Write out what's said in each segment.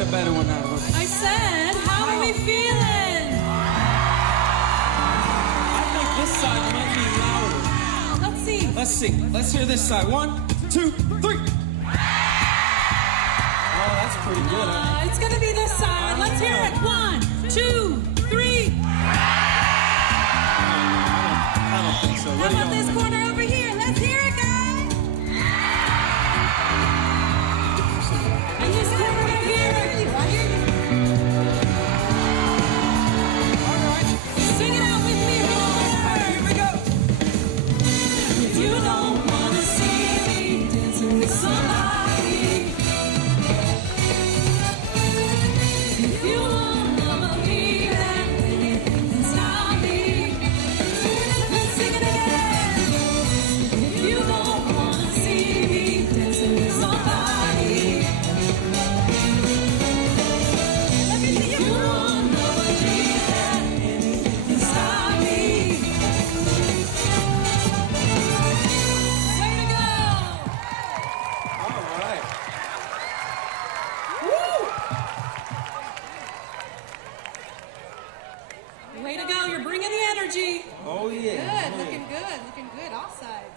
a better one now. I said, how are we feeling? I think this side might be louder. Let's see. Let's see. Let's hear this side. 1, 2, 3. Oh, that's pretty good. Huh? It's going to be this side. Let's hear it. 1, 2, 3. I don't think so. How about this corner over here? Let's hear it, guys. And this corner right here. All right. Sing it out with me. Here we go. If you don't want to see me dancing with somebody, if you won't never be there, anything can stop me. Let's sing it again. If you don't want to see me dancing with somebody, let me see you. If you won't never be there, anything can stop me. Way to go! All right. Way to go, you're bringing the energy. Oh, yeah. Good, looking good, all sides.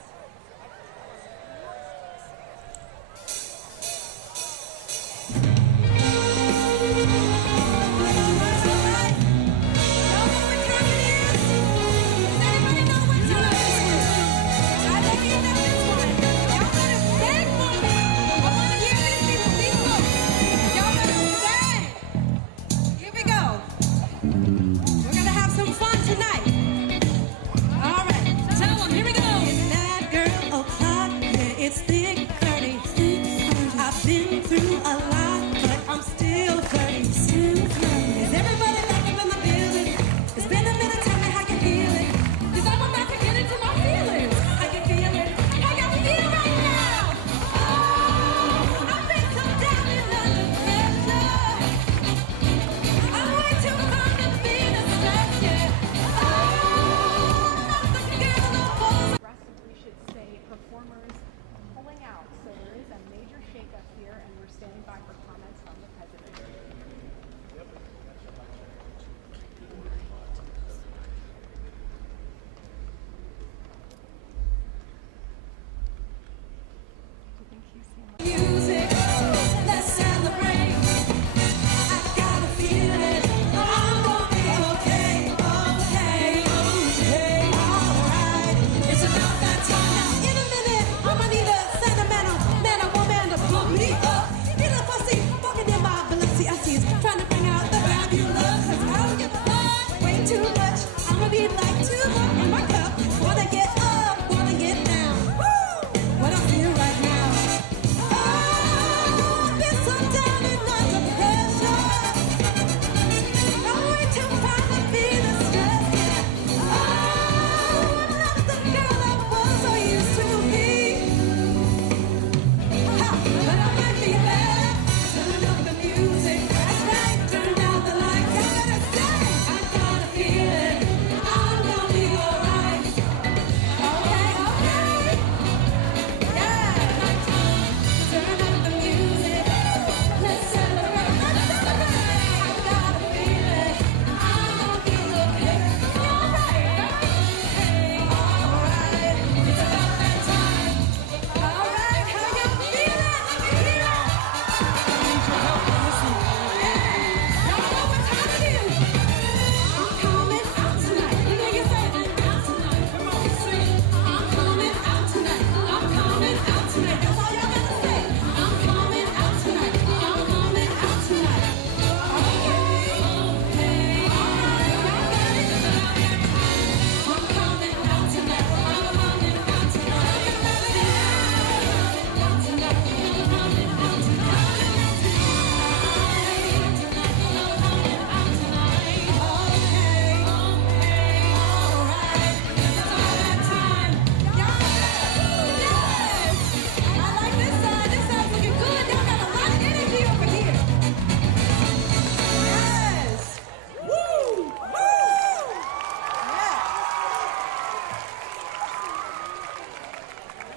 It's thick, curly. I've been through a lot, but I'm still curly. Is everybody back up in the building? It's been a minute, tell me how you feeling. Cause I'm about to get into my feelings. How you feeling? How you feel right now? Oh, I've been so down and under pressure. I'm way too far to be distracted. Oh, I'm not the girl of boys. We should say performers pulling out. So there is a major shakeup here, and we're standing by for comments from the president. Music, let's celebrate. I got a feeling I'm gonna be okay, alright. It's about that time now. In a minute, I'ma need a sentimental man or woman to pump me up. You look fussy, walking in my Balenciagas, trying to bring out the fabulous. 'Cause I don't give a fuck, way too much. I'ma need like 2 more in my cup. Wanna get up, wanna get down. Woo! What I feel right now. I've been so down and under pressure. I'm way too far to be distressed. Oh, I'm not the girl I was or used to be. Ha, but I might be there. Turn up the music, that's right. Turn down the lights. Gotta say, I got a feeling I'm gonna be alright. Okay. Yeah. Turn up the music. Let's celebrate. I got a feeling I'm gonna be okay. Alright. It's about that time. Alright, how you feeling? Let me hear it. Y'all know what time it is. I'm coming out tonight. You know you say I'm out tonight. Come on, sing. I'm coming out tonight. I'm coming out tonight. That's all y'all gotta say. I'm coming out tonight. I'm coming out tonight. Okay. Alright, y'all got it. I'm coming out tonight. I'm coming out tonight.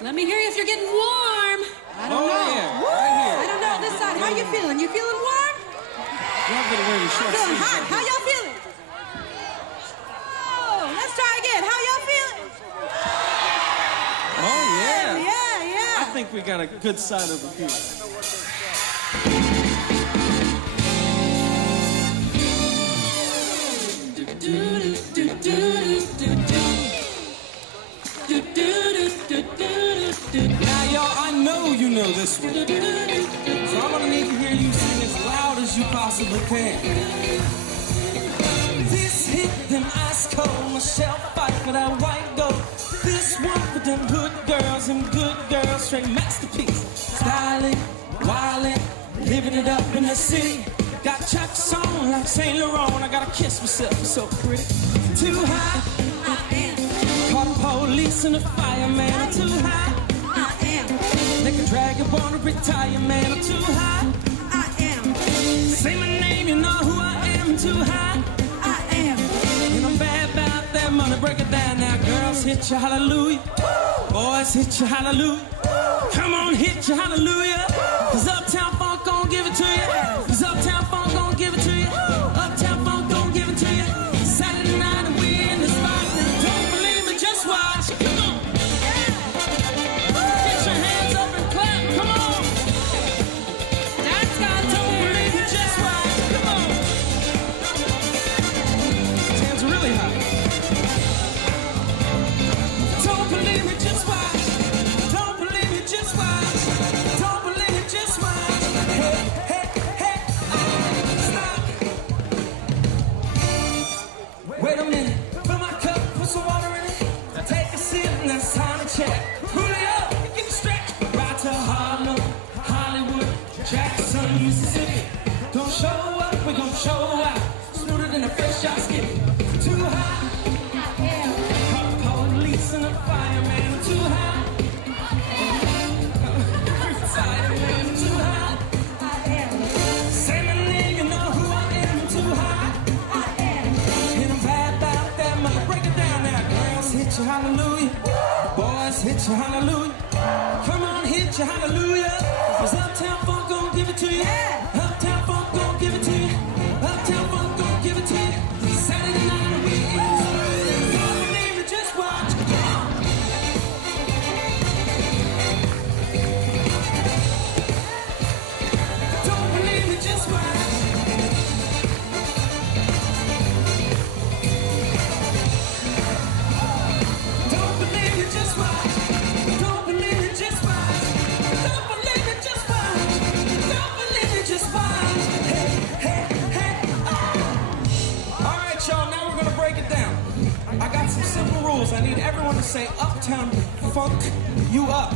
Let me hear you if you're getting warm. Oh, yeah. Right here. I don't know. This side, how you feeling? You feeling warm? really short Feeling sleeves hot. like How this. y'all feeling? Oh, let's try again. How y'all feeling? Oh, yeah. Yeah. I think we got a good side over here. Now, y'all, I know you know this one. So I'm gonna need to hear you sing as loud as you possibly can. This hit them ice cold, Michelle Fife with that white gold. This one for them good girls, straight masterpiece. Styling, wildin', living it up in the city. Got Chuck's on like Saint Laurent. I gotta kiss myself, I'm so pretty. Too high, I am. call the police and the fireman. I'm too high. I am. They can drag you on to retire, man. I'm too high. I am. Say my name, you know who I am. I'm too high. I am. And I'm bad about that money. Break it down now. Girls, hit your hallelujah. Boys, hit your hallelujah. Come on, hit your hallelujah. Cause Uptown Funk gon' give it to you. Cause Uptown Funk gon' give it to you. Uptown Funk gon' give it to you. Saturday night and we in the spot. Don't believe me, just watch. Come on. Get your hands up and clap. Come on. That's got to Don't believe me, just watch. Come on. His hands are really high. Don't believe me, just watch. Don't believe me, just watch. Don't believe me, just watch. Hey, hey, hey, stop. Wait a minute, fill my cup, put some water in it. Take a sip, and it's time to check. Julio, get stretched. Right to Harlem, Hollywood, Jackson, Mississippi. Don't show up, we gon' show out. Smoother than a fresh shot skip. Too high. Call the police and the fireman. I'm too high. Fireman, I'm too high. Say my name, you know who I am. I'm too high. And I'm bad about that money. Break it down now. Girls, hit your hallelujah. Boys, hit your hallelujah. Come on, hit your hallelujah. Cause Uptown Funk gon' give it to you. Uptown Funk gon' give it to you. Uptown Funk gon' give it to you. Saturday night we in. Don't believe me, just watch. Come on. Don't believe me, just watch. Don't believe me, just watch. Don't believe me, just watch. Don't believe me, just watch. Don't believe me, just watch. Hey, hey, hey, All right, y'all, now we're gonna break it down. I got some simple rules. I need everyone to say Uptown Funk you up.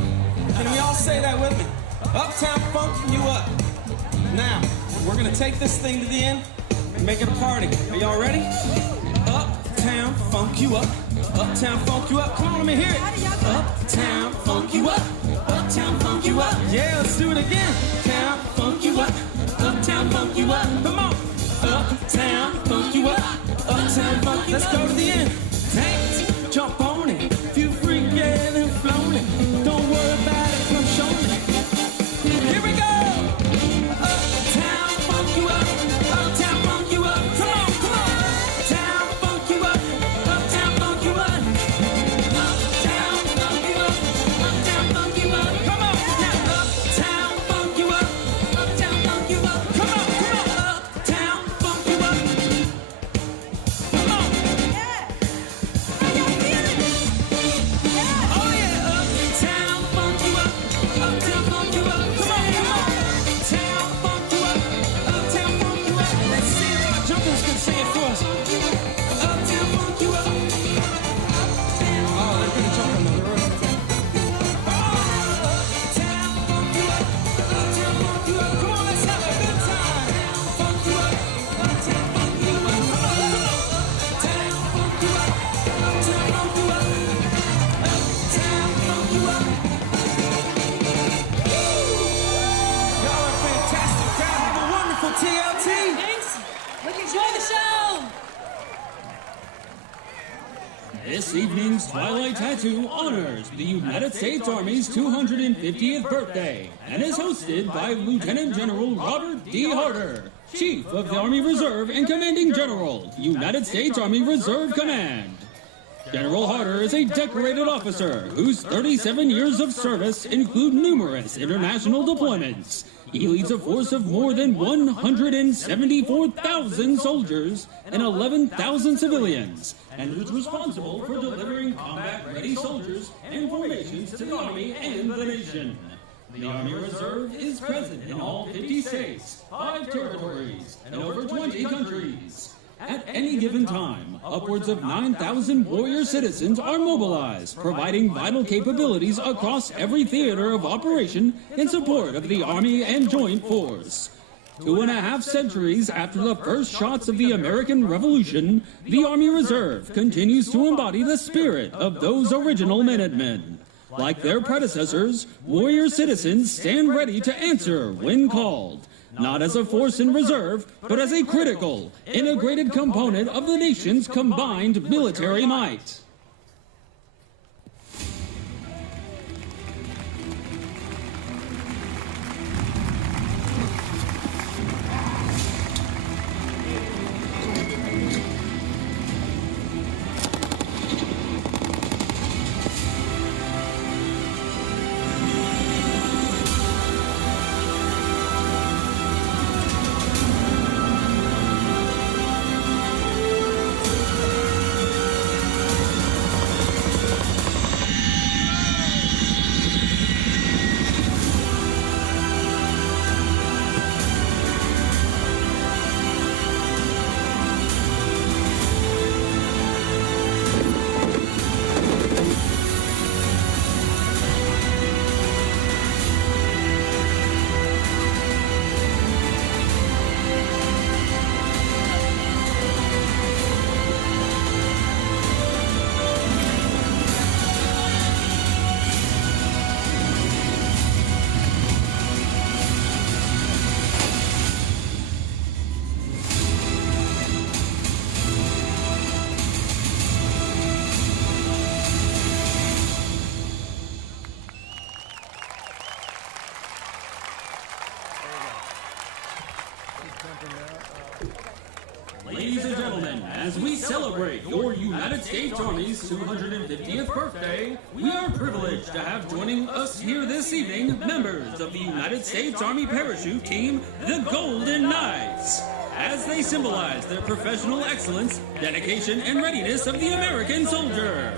Can we all say that with me? Uptown Funk you up. Now, we're gonna take this thing to the end and make it a party. Are y'all ready? Uptown Funk you up. Uptown Funk you up. Come on, let me hear it. Uptown Funk you up. Uptown Funk you up. Yeah, let's do it again. Uptown Funk you up. Uptown Funk you up. Come on. Uptown Funk you up. Uptown Funk you up. Let's go to the end. Dance, jump on it. Feel free, get and flown it. Don't worry about it, come show me. Here we go. Uptown Funk you up. Uptown Funk you up. Come on, come on. Uptown Funk you up. Uptown Funk you up. Uptown Funk you up. Uptown Funk you up. Come on, now. Uptown Funk you up. Uptown Funk you up. Come on, come on. Uptown Funk you up. Come on. Oh yeah, Uptown Funk you up. Uptown Funk you up. Come on, come on. Uptown Funk you up. Uptown Funk you up. Let's see if our jumpers can sing it for us. Uptown Funk you up. Oh, they're gonna jump on the roof. Uptown Funk you up. Uptown Funk you up. Come on, let's have a good time. Funk you up. Uptown Funk you up. Come on, come on. Uptown Funk you up. Uptown Funk you up. Uptown Funk you up. Y'all are fantastic. Crowd, have a wonderful TLT. Thanks. Enjoy the show. This evening's Twilight Tattoo honors the United States Army's 250th birthday and is hosted by Lieutenant General Robert D. Harder, Chief of the Army Reserve and Commanding General, United States Army Reserve Command. General Harder is a decorated officer whose 37 years of service include numerous international deployments. He leads a force of more than 174,000 soldiers and 11,000 civilians, and is responsible for delivering combat-ready soldiers and formations to the Army and the nation. The Army Reserve is present in all 50 states, 5 territories, and over 20 countries. At any given time, upwards of 9,000 warrior citizens are mobilized, providing vital capabilities across every theater of operation in support of the Army and Joint Force. 2.5 centuries after the first shots of the American Revolution, the Army Reserve continues to embody the spirit of those original Minutemen. Like their predecessors, warrior citizens stand ready to answer when called. Not as a force in reserve, but as a critical, integrated component of the nation's combined military might. Ladies and gentlemen, as we celebrate your United States Army's 250th birthday, we are privileged to have joining us here this evening members of the United States Army Parachute Team, the Golden Knights, as they symbolize their professional excellence, dedication, and readiness of the American soldier.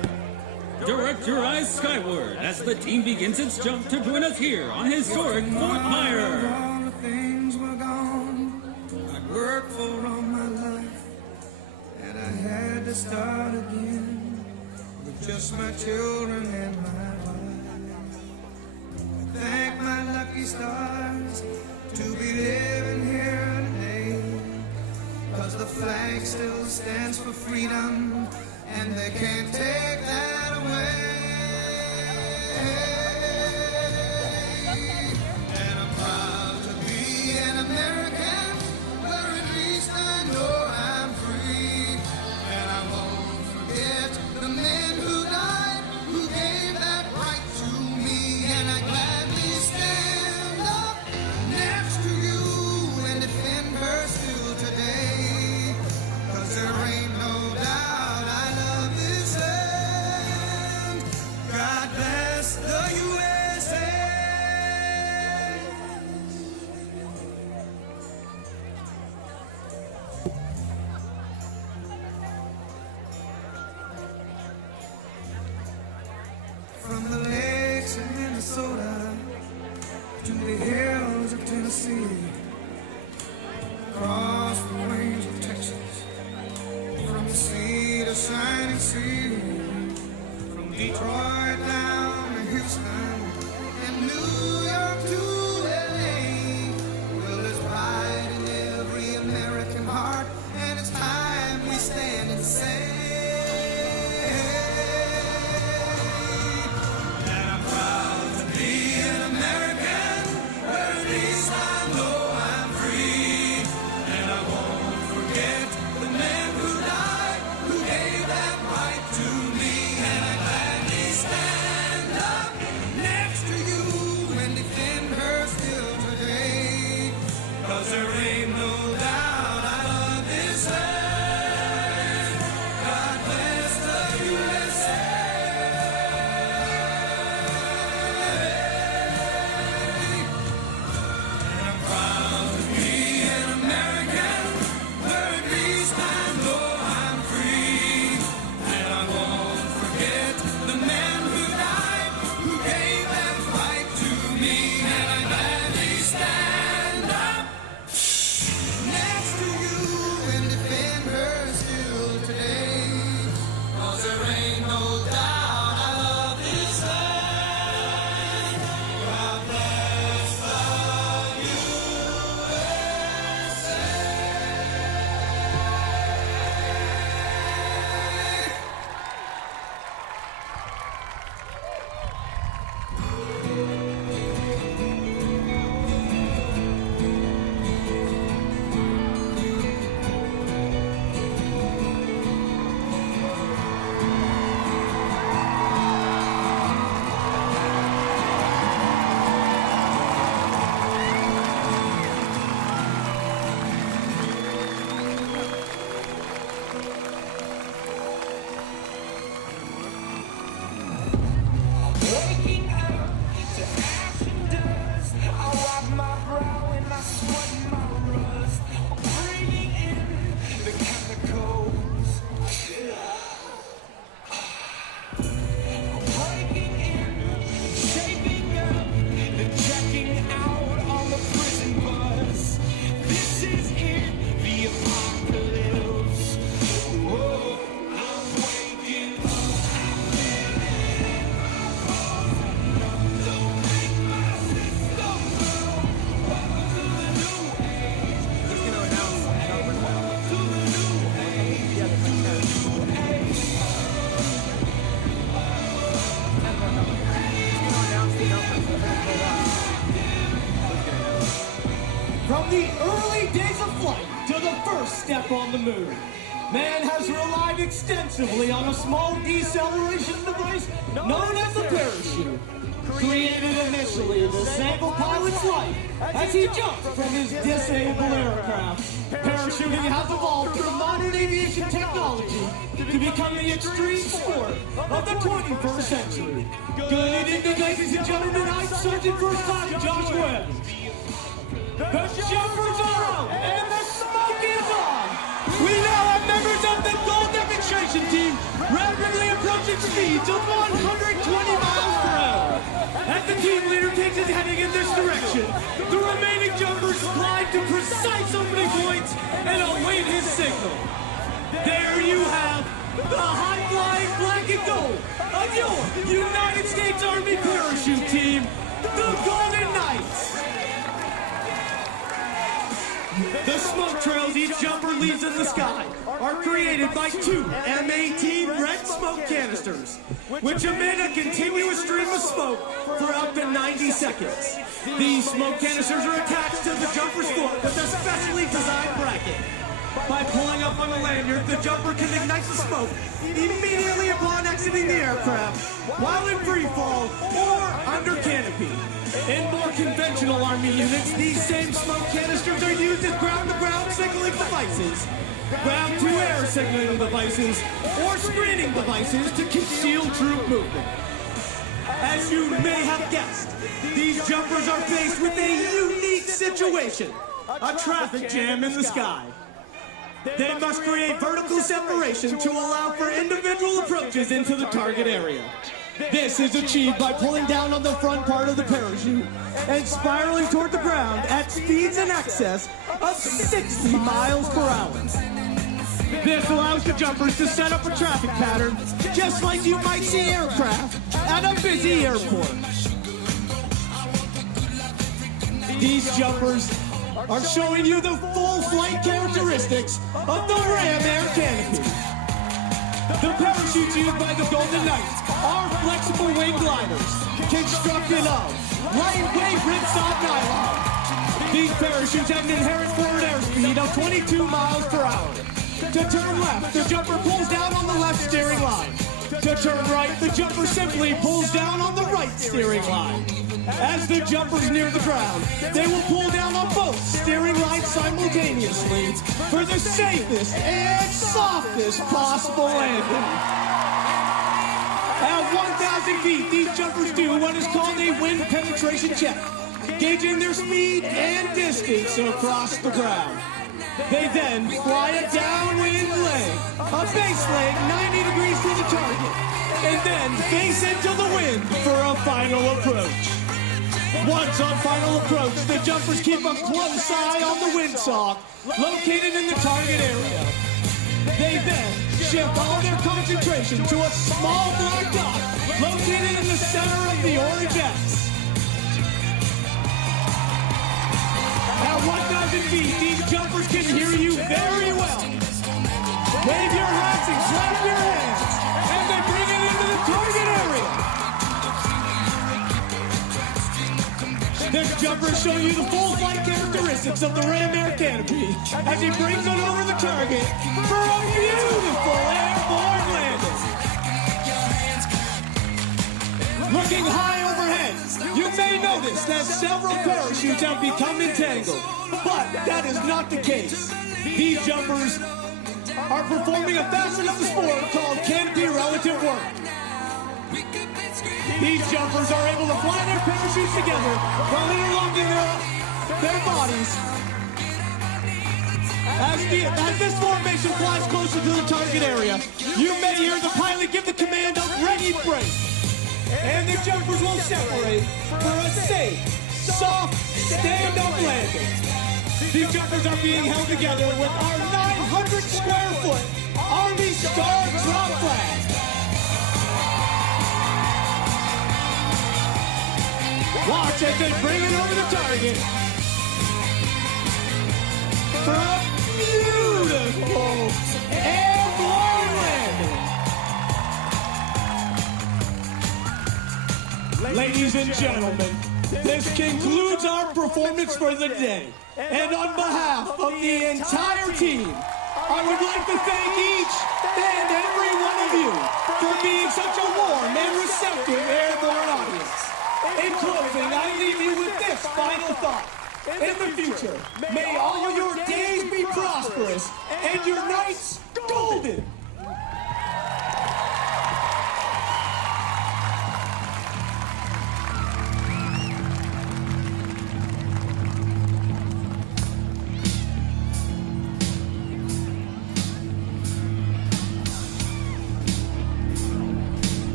Direct your eyes skyward as the team begins its jump to join us here on historic Fort Myer. All the things were gone. I'd worked for all my life, and I had to start again with just my children and my wife. I thank my lucky stars to be living here today, 'cause the flag still stands for freedom, and they can't take that away. And I'm proud to be an American, where at least I know I'm free. And I won't forget the men who died, who gave that right to me. And I gladly stand up next to you and defend her still today, 'cause there ain't no doubt I love this land. God bless the USA. From the lakes of Minnesota to the hills of Tennessee, across the range of Texas, from the sea to shining sea, from Detroit down to Houston and New York to LA. Well, there's pride in every American heart, and it's time we stand and say, and I'm proud to be an American, where and I gladly stand up next to you and defend her still today. 'Cause there ain't no doubt I love this land. God bless the waking up to ash and dust. I wipe my brow and I sweat my rust. I'm breathing in the chemicals. I'm breaking in, shaping up, then checking out on the prison bus. This is it, the apocalypse. Whoa, I'm waking up. From the early days of flight to the first step on the moon, man has relied extensively on a small deceleration device known as the parachute. Created initially to save a pilot's life as he jumped from his disabled aircraft, parachuting has evolved through modern aviation technology to become the extreme sport of the 21st century. Good evening, ladies and gentlemen. I'm Sergeant First Class Josh Webb. The jumpers are out and the smoke is on. We now have members of the Gold Demonstration Team rapidly approaching speeds of 120 miles per hour. As the team leader takes his heading in this direction, the remaining jumpers glide to precise opening points and await his signal. There you have the high-flying black and gold of your United States Army parachute team, the Golden Knights. The smoke trails each jumper leaves in the sky are created by two M18 red smoke canisters, which emit a continuous stream of smoke for up to 90 seconds. These smoke canisters are attached to the jumper's foot with a specially designed bracket. By pulling up on the lanyard, the jumper can ignite the smoke immediately upon exiting the aircraft, while in free fall or under canopy. In more conventional Army units, these same smoke canisters are used as ground-to-ground signaling devices, ground-to-air signaling devices, or screening devices to conceal troop movement. As you may have guessed, these jumpers are faced with a unique situation, a traffic jam in the sky. They must create vertical separation to allow for individual approaches into the target area. This is achieved by pulling down on the front part of the parachute and spiraling toward the ground at speeds in excess of 60 miles per hour. This allows the jumpers to set up a traffic pattern just like you might see aircraft at a busy airport. These jumpers are showing you the full flight characteristics of the Ram Air canopy. The parachutes used by the Golden Knights are flexible wing gliders, constructed of lightweight ripstop nylon. These parachutes have an inherent forward airspeed of 22 miles per hour. To turn left, the jumper pulls down on the left steering line. To turn right, the jumper simply pulls down on the right steering line. As the jumpers near the ground, they will pull down on both steering lines simultaneously for the safest and softest possible landing. At 1,000 feet, these jumpers do what is called a wind penetration check, gauging their speed and distance across the ground. They then fly a downwind leg, a base leg 90 degrees to the target, and then face into the wind for a final approach. Once on final approach, the jumpers keep a close eye on the windsock located in the target area. They then shift all their concentration to a small black dot located in the center of the orange X. At 1,000 feet, these jumpers can hear you very well. Wave your hats and clap your hands as they bring it into the target area. This jumper is showing you the full flight characteristics of the Ram Air canopy as he brings it over the target for a beautiful airborne landing. Looking high overhead, you may notice that several parachutes have become entangled, but that is not the case. These jumpers are performing a facet of the sport called canopy relative work. These jumpers are able to fly their parachutes together while interlocking their bodies. As this formation flies closer to the target area, you may hear the pilot give the command of ready break. And the jumpers will separate for a safe, soft, stand-up landing. These jumpers are being held together with our 900 square foot Army Star drop flag. Watch as they bring it over the target for a beautiful airborne landing. Ladies and gentlemen, this concludes our performance for the day. And on behalf of the entire team, I would like to thank each and every one of you for being such a warm and receptive airborne audience. In closing, I leave you with this final thought. In the future, may all your days be prosperous and your nights golden.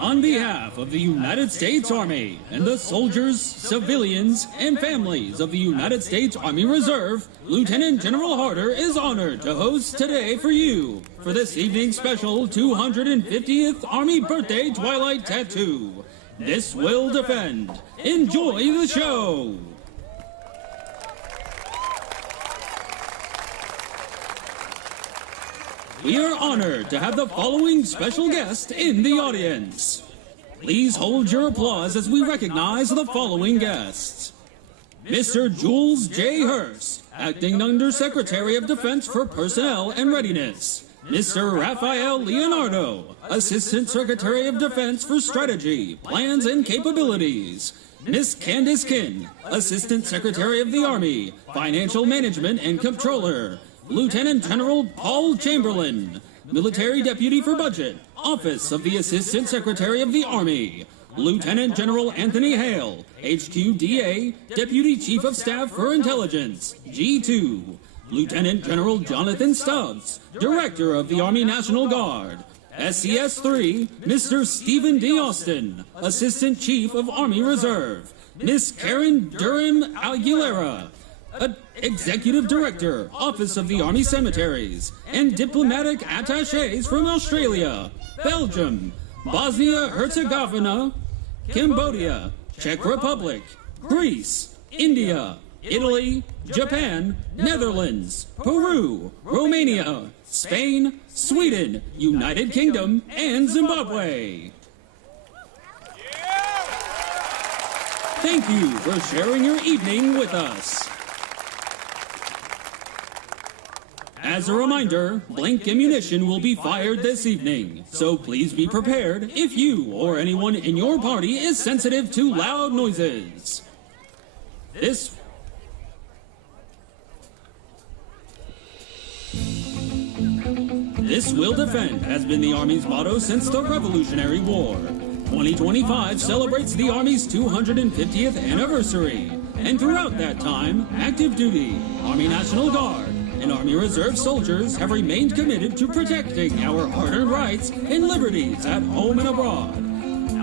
On behalf of the United States Army and the soldiers, civilians, and families of the United States Army Reserve, Lieutenant General Harder is honored to host today for you for this evening's special 250th Army Birthday Twilight Tattoo. This will defend. Enjoy the show! We are honored to have the following special guest in the audience. Please hold your applause as we recognize the following guests. Mr. Jules J. Hurst, Acting Undersecretary of Defense for Personnel and Readiness. Mr. Rafael Leonardo, Assistant Secretary of Defense for Strategy, Plans, and Capabilities. Miss Candace Kinn, Assistant Secretary of the Army, Financial Management and Comptroller. Lieutenant General Paul Chamberlain, Military Deputy for Budget, Office of the Assistant Secretary of the Army. Lieutenant General Anthony Hale, HQDA, Deputy Chief of Staff for Intelligence, G2. Lieutenant General Jonathan Stubbs, Director of the Army National Guard. SCS-3, Mr. Stephen D. Austin, Assistant Chief of Army Reserve. Miss Karen Durham Aguilera, Executive Director, Office of the Army Cemeteries, and diplomatic attachés from Australia, Belgium, Bosnia-Herzegovina, Cambodia, Czech Republic, Greece, India, Italy, Japan, Netherlands, Peru, Romania, Spain, Sweden, United Kingdom, and Zimbabwe. Thank you for sharing your evening with us. As a reminder, blank ammunition will be fired this evening, so please be prepared if you or anyone in your party is sensitive to loud noises. This will defend has been the Army's motto since the Revolutionary War. 2025 celebrates the Army's 250th anniversary, and throughout that time, active duty, Army National Guard, and Army Reserve soldiers have remained committed to protecting our hard-earned rights and liberties at home and abroad.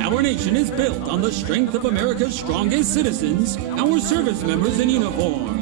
Our nation is built on the strength of America's strongest citizens, our service members in uniform.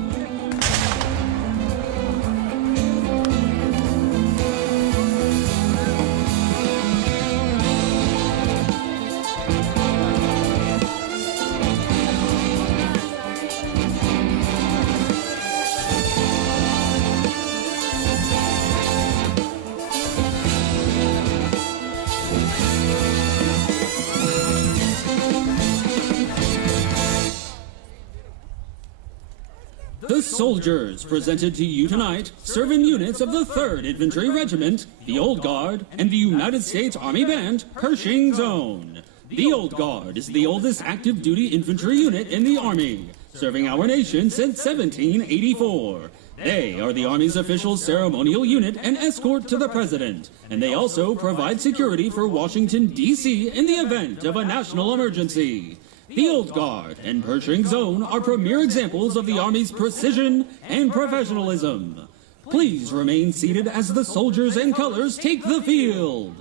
The soldiers presented to you tonight serve in units of the 3rd Infantry Regiment, the Old Guard, and the United States Army Band, Pershing's Own. The Old Guard is the oldest active duty infantry unit in the Army, serving our nation since 1784. They are the Army's official ceremonial unit and escort to the President, and they also provide security for Washington, D.C. in the event of a national emergency. The Old Guard and Pershing's Own are premier examples of the Army's precision and professionalism. Please remain seated as the soldiers and colors take the field.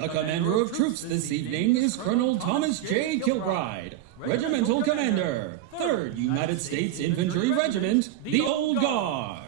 The commander of troops this evening is Colonel Thomas J. Kilbride, Regimental Commander, 3rd United States Infantry Regiment, the Old Guard.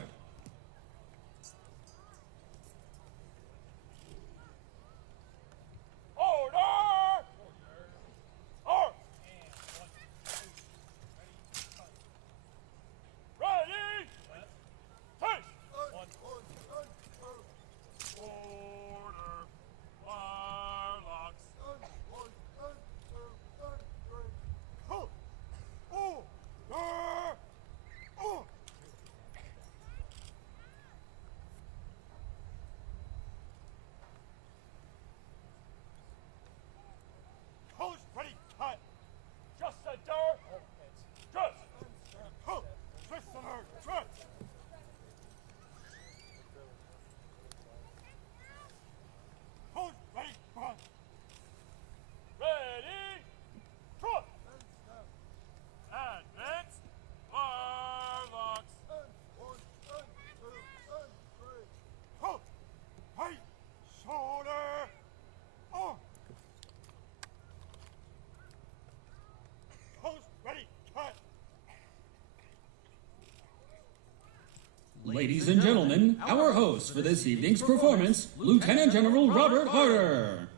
Ladies and gentlemen, our host for this evening's performance, Lieutenant General Robert Harder.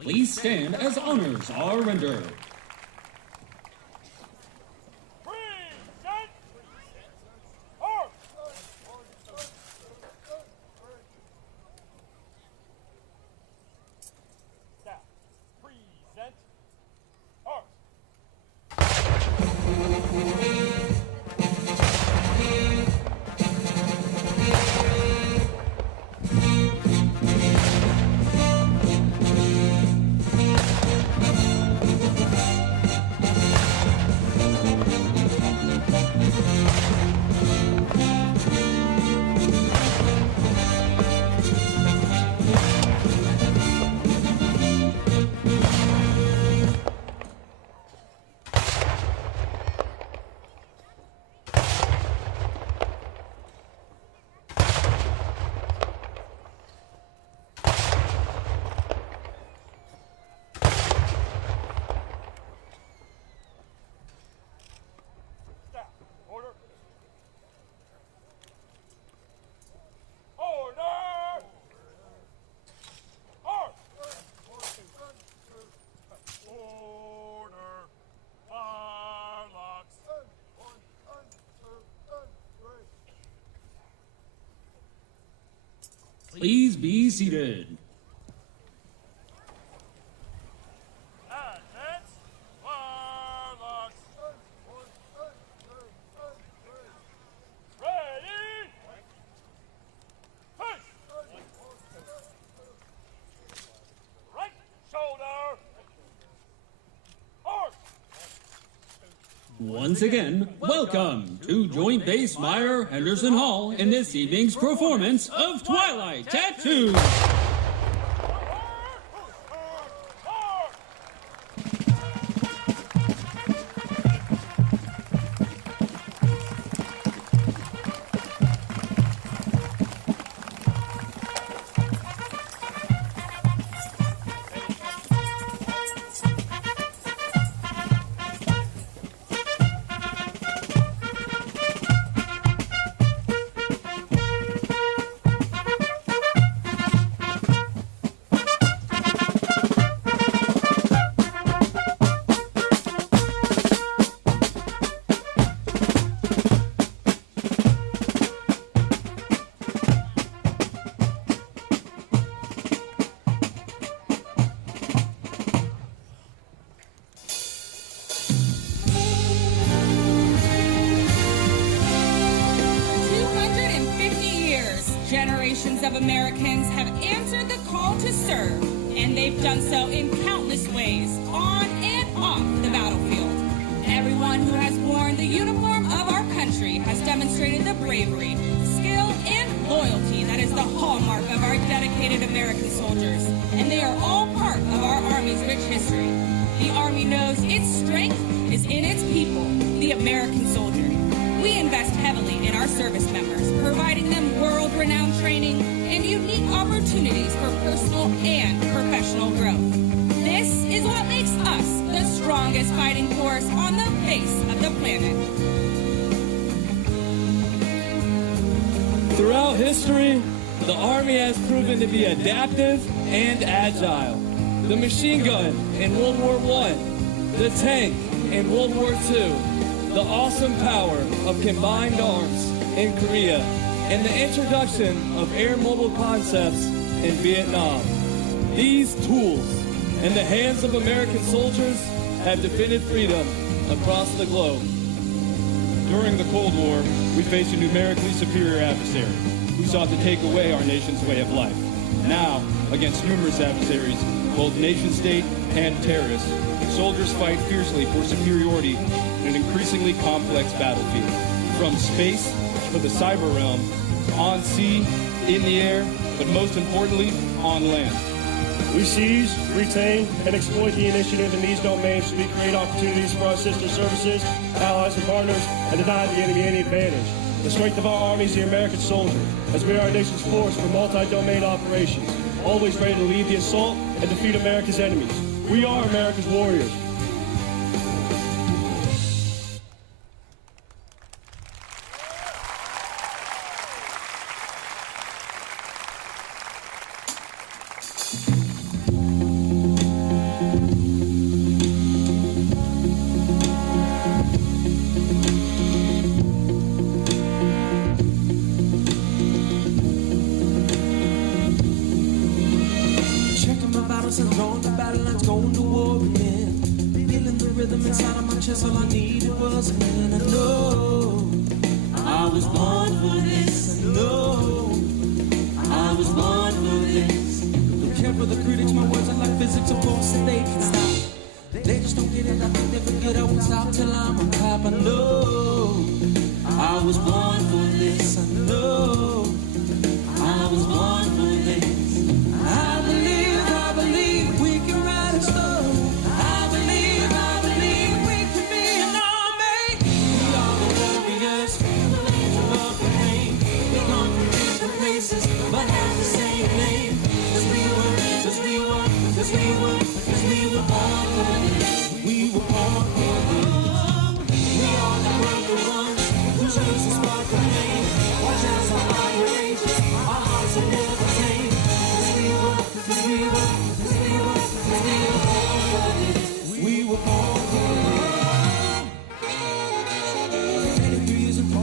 Please stand as honors are rendered. Please be seated. Once again, welcome to Joint Base Meyer Henderson Hall in this evening's performance of Twilight Tattoo. Generations of Americans have answered the call to serve, and they've done so in countless ways, on and off the battlefield. Everyone who has worn the uniform of our country has demonstrated the bravery, skill, and loyalty that is the hallmark of our dedicated American soldiers, and they are all part of our Army's rich history. The Army knows its strength is in its people, the American soldier. We invest heavily in our service members, providing them world-renowned training and unique opportunities for personal and professional growth. This is what makes us the strongest fighting force on the face of the planet. Throughout history, the Army has proven to be adaptive and agile. The machine gun in World War I, the tank in World War II, the awesome power of combined arms in Korea, and the introduction of air mobile concepts in Vietnam. These tools in the hands of American soldiers have defended freedom across the globe. During the Cold War, we faced a numerically superior adversary who sought to take away our nation's way of life. Now, against numerous adversaries, both nation-state and terrorists, soldiers fight fiercely for superiority in an increasingly complex battlefield. From space to the cyber realm, on sea, in the air, but most importantly, on land. We seize, retain, and exploit the initiative in these domains to create opportunities for our sister services, allies, and partners, and deny the enemy any advantage. The strength of our Army is the American soldier, as we are our nation's force for multi-domain operations, always ready to lead the assault and defeat America's enemies. We are America's warriors.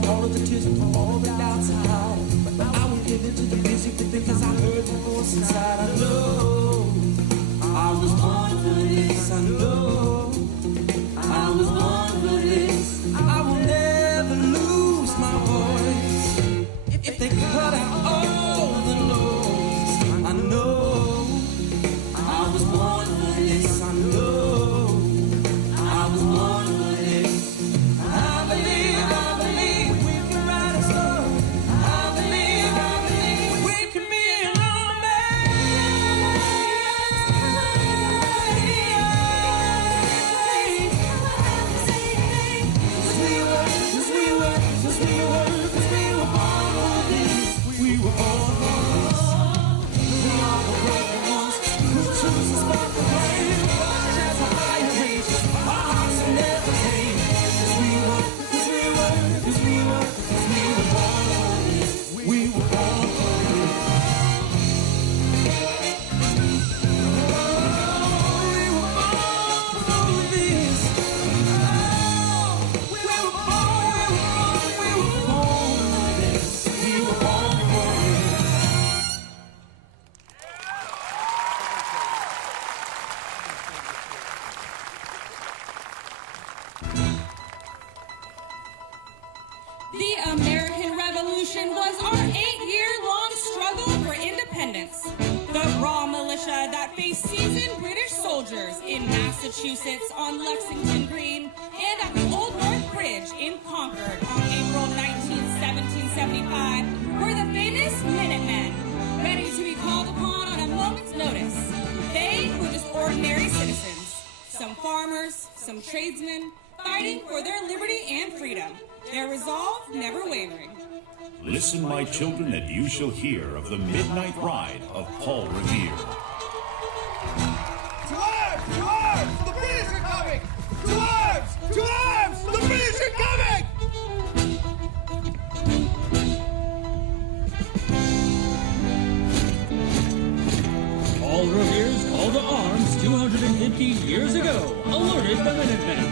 All of the tears and all the doubts I hide, but I won't give in to the music because I heard faced seasoned British soldiers in Massachusetts on Lexington Green and at the Old North Bridge in Concord on April 19, 1775 were the famous Minutemen, ready to be called upon on a moment's notice. They were just ordinary citizens, some farmers, some tradesmen, fighting for their liberty and freedom, their resolve never wavering. Listen, my children, and you shall hear of the midnight ride of Paul Revere. To arms! To arms! The British are coming! To arms! To arms! The British are coming! Paul Revere's call to arms 250 years ago alerted the Minutemen,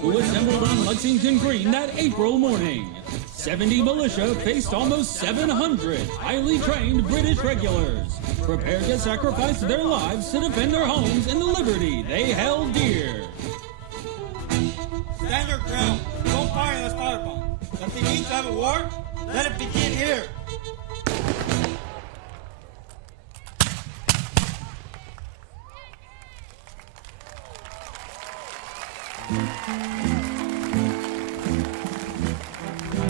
who assembled on Lexington Green that April morning. 70 militia faced almost 700 highly trained British regulars, prepared to sacrifice their lives to defend their homes and the liberty they held dear. Stand your ground. Don't fire unless fired upon. If they need to have a war, let it begin here.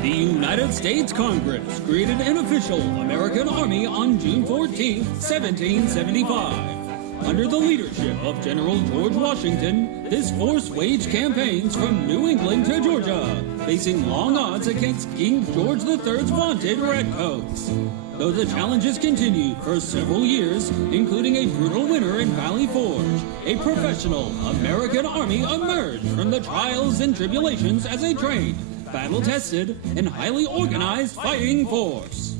The United States Congress created an official American Army on June 14, 1775. Under the leadership of General George Washington, this force waged campaigns from New England to Georgia, facing long odds against King George III's vaunted redcoats. Though the challenges continued for several years, including a brutal winter in Valley Forge, a professional American Army emerged from the trials and tribulations as a trained, battle-tested, and highly organized fighting force.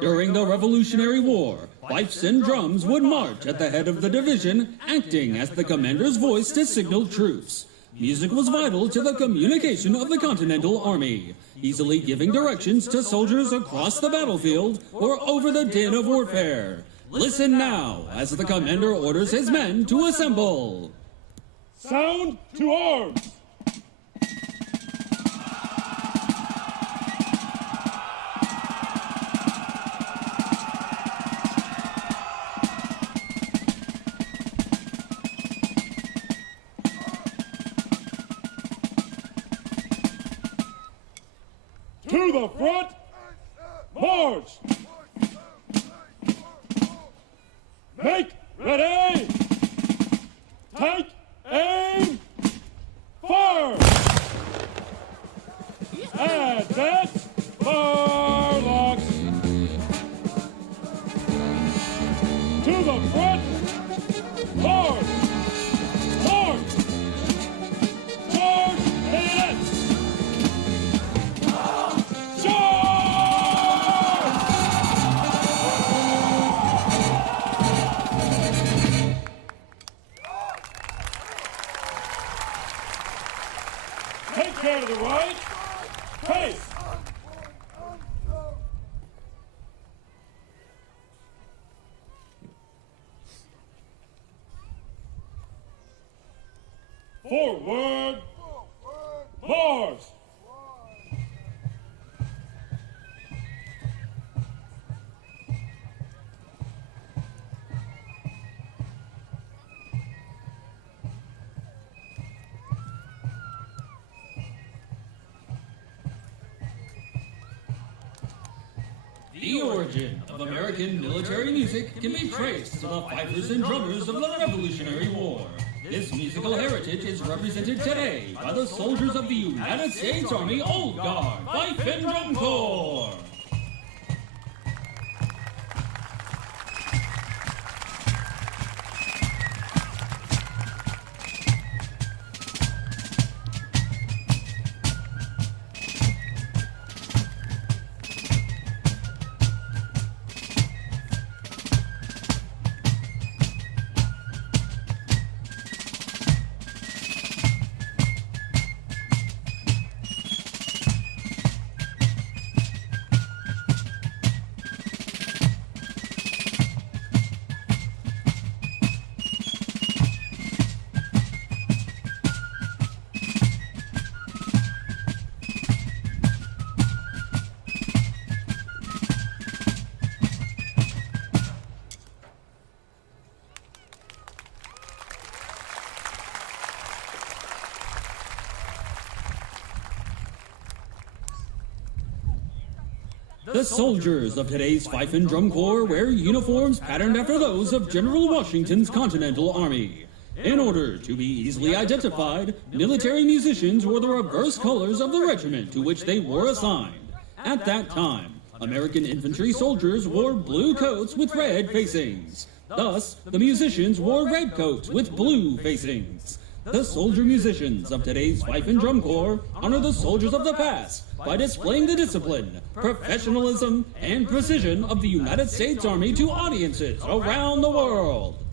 During the Revolutionary War, fifes and drums would march at the head of the division, acting as the commander's voice to signal truce. Music was vital to the communication of the Continental Army, easily giving directions to soldiers across the battlefield or over the din of warfare. Listen now as the commander orders his men to assemble. Sound to arms! To the front, march! Make ready! Take aim! Fire! Advance! Firelocks! To the front! March! March! Charge bayonets! Take care to the right. Face. Forward. March. The origin of American military music can be traced to the fifers and drummers of the Revolutionary War. This musical heritage is represented today by the soldiers of the United States Army Old Guard Fife and Drum Corps. The soldiers of today's Fife and Drum Corps wear uniforms patterned after those of General Washington's Continental Army. In order to be easily identified, military musicians wore the reverse colors of the regiment to which they were assigned. At that time, American infantry soldiers wore blue coats with red facings. Thus, the musicians wore red coats with blue facings. The soldier musicians of today's Fife and Drum Corps honor the soldiers of the past by displaying the discipline, professionalism, and precision of the United States Army to audiences around the world.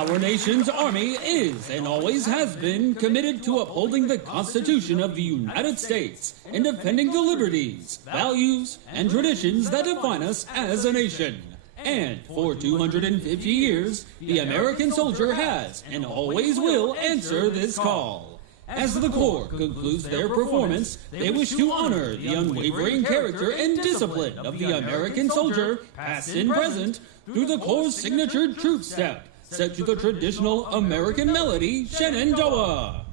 Our nation's Army is and always has been committed to upholding the Constitution of the United States and defending the liberties, values, and traditions that define us as a nation. And for 250 years, the American soldier has and always will answer this call. As the Corps concludes their performance, they wish to honor the unwavering character and discipline of the American soldier, past and present, through the Corps' signature troop step, set to the traditional American melody, Shenandoah.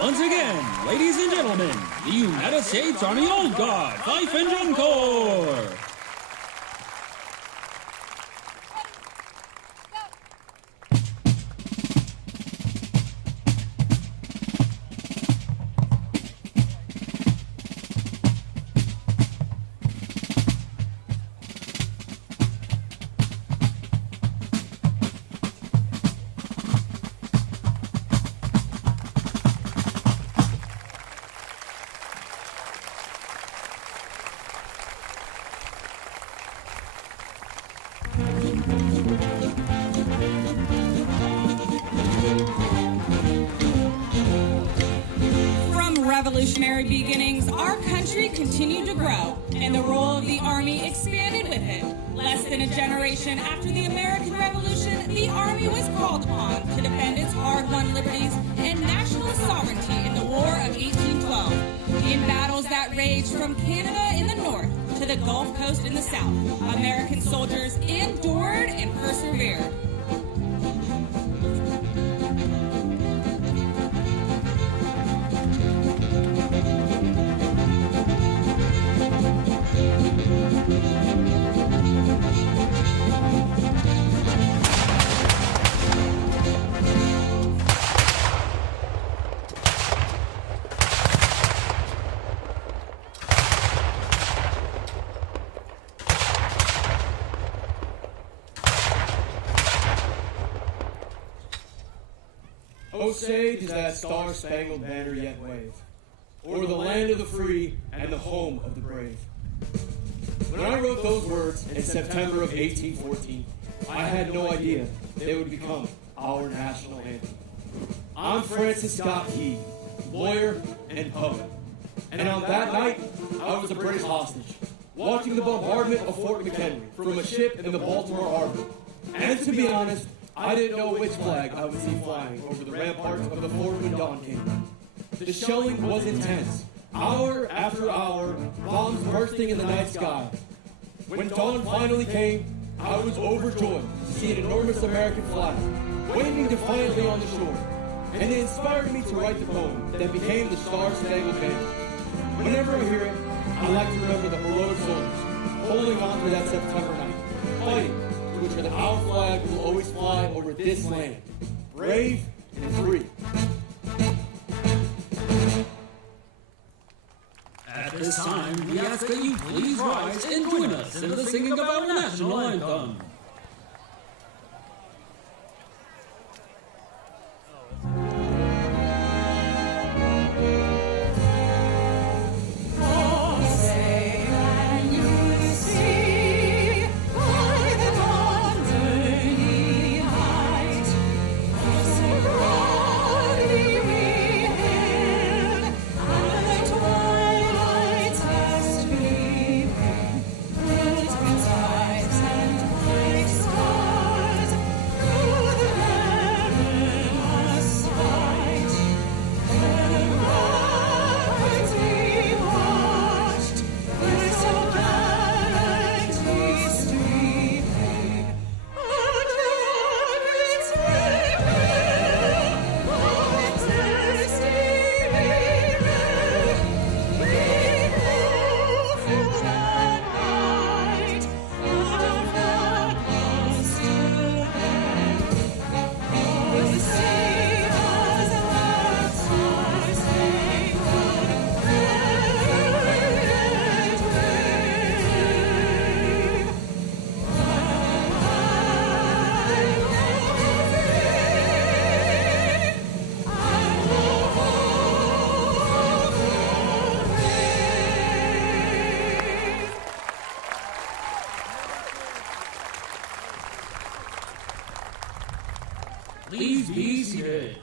Once again, ladies and gentlemen, the United States Army Old Guard, Fife and Drum Corps. Revolutionary beginnings, our country continued to grow, and the role of the Army expanded with it. Less than a generation after the American Revolution, the Army was called upon to defend its hard-won liberties and national sovereignty in the War of 1812. In battles that raged from Canada in the north to the Gulf Coast in the south, American soldiers endured and persevered. Oh, say, does that star-spangled banner yet wave, o'er the land of the free and the home of the brave? When I wrote those words in September of 1814, I had no idea they would become our national anthem. I'm Francis Scott Key, lawyer and poet. And on that night, I was a British hostage, watching the bombardment of Fort McHenry from a ship in the Baltimore Harbor. And to be honest, I didn't know which flag I would see flying over the ramparts of the fort when dawn came. The shelling was intense, hour after hour, bombs bursting in the night sky. When dawn finally came, I was overjoyed to see an enormous American flag waving defiantly on the shore, and it inspired me to write the poem that became the Star-Spangled Banner. Whenever I hear it, I like to remember the heroic soldiers holding on to that September night, fighting to ensure that our flag will always fly over this land, brave and free. At this time, we ask that you please rise and join us in the singing of our national anthem. Please be seated.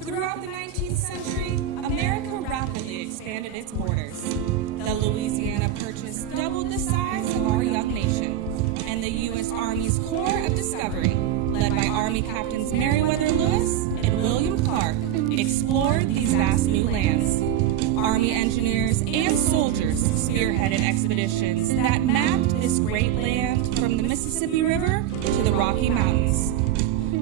Throughout the 19th century, America rapidly expanded its borders. The Louisiana Purchase doubled the size of our young nation, and the U.S. Army's Corps of Discovery, led by Army Captains Meriwether Lewis and William Clark, explored these vast new lands. Army engineers and soldiers spearheaded expeditions that mapped this great land from the Mississippi River to the Rocky Mountains.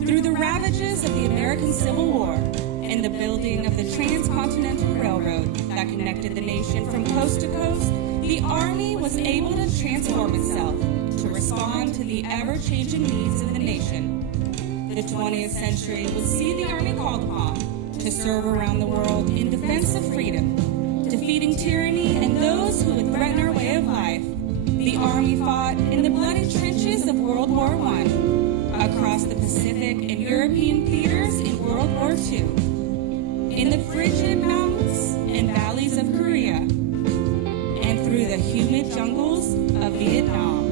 Through the ravages of the American Civil War and the building of the Transcontinental Railroad that connected the nation from coast to coast, the Army was able to transform itself to respond to the ever-changing needs of the nation. The 20th century would see the Army called upon to serve around the world in defense of freedom, defeating tyranny and those who would threaten our way of life. The Army fought in the bloody trenches of World War I, across the Pacific and European theaters in World War II, in the frigid mountains and valleys of Korea, and through the humid jungles of Vietnam.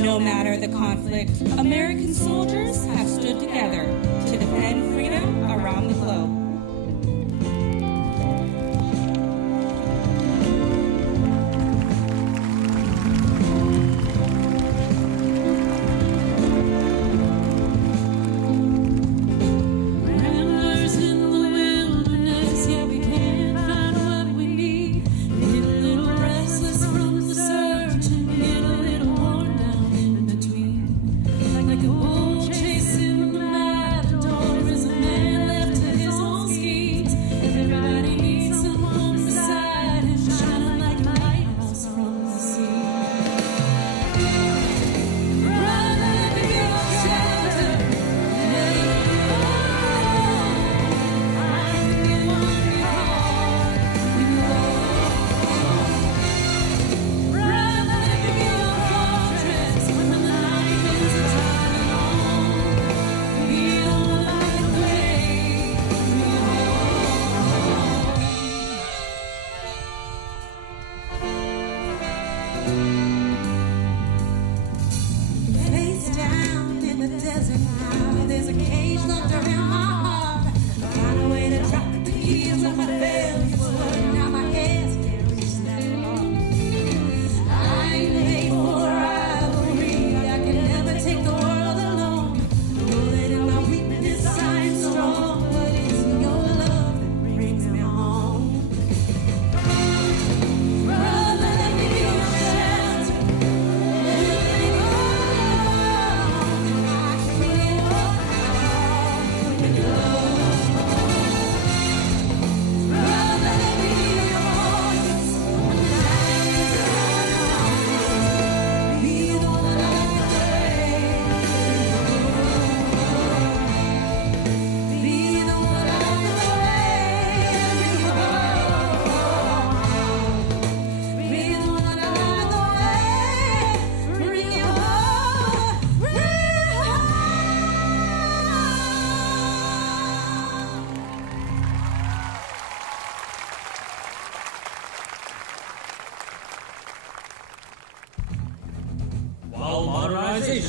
No matter the conflict, American soldiers have stood together to defend freedom around the globe.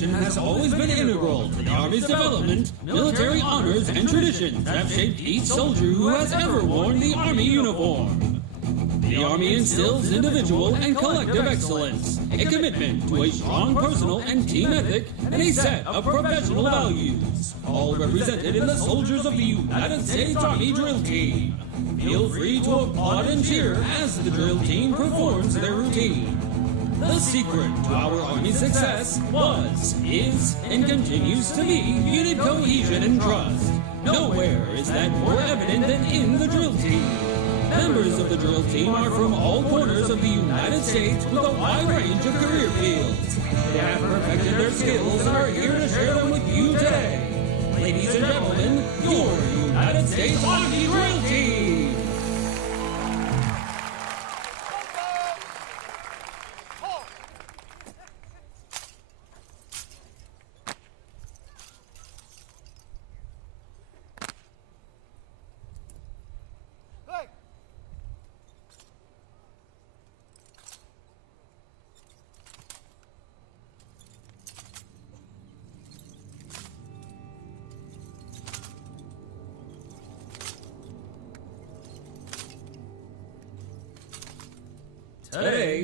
Has always been integral to the Army's development. Military honors and traditions have shaped each soldier who has ever worn the Army uniform. The Army instills individual and collective excellence, a commitment to a strong personal and team ethic, and a set of professional values, all represented in the soldiers of the United States Army Drill Team. Feel free to applaud and cheer as the drill team performs their routine. The secret to our Army's success was, is, and continues to be unit cohesion and trust. Nowhere is that more evident than in the drill team. Members of the drill team are from all corners of the United States with a wide range of career fields. They have perfected their skills and are here to share them with you today. Ladies and gentlemen, your United States Army Drill Team!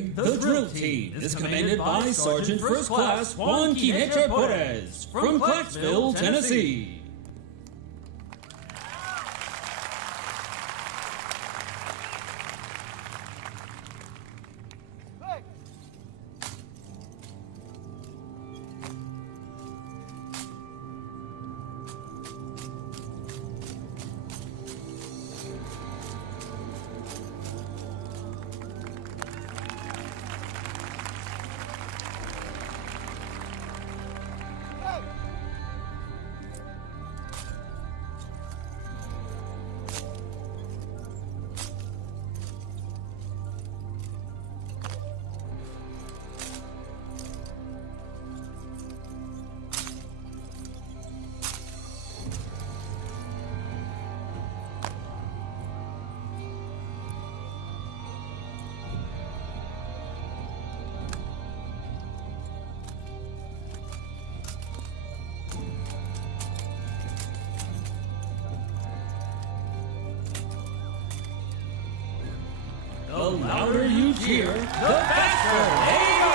today, the drill team is commanded by Sergeant First Class Juan Quineche Perez from Clarksville, Tennessee. The louder you cheer, the faster they go!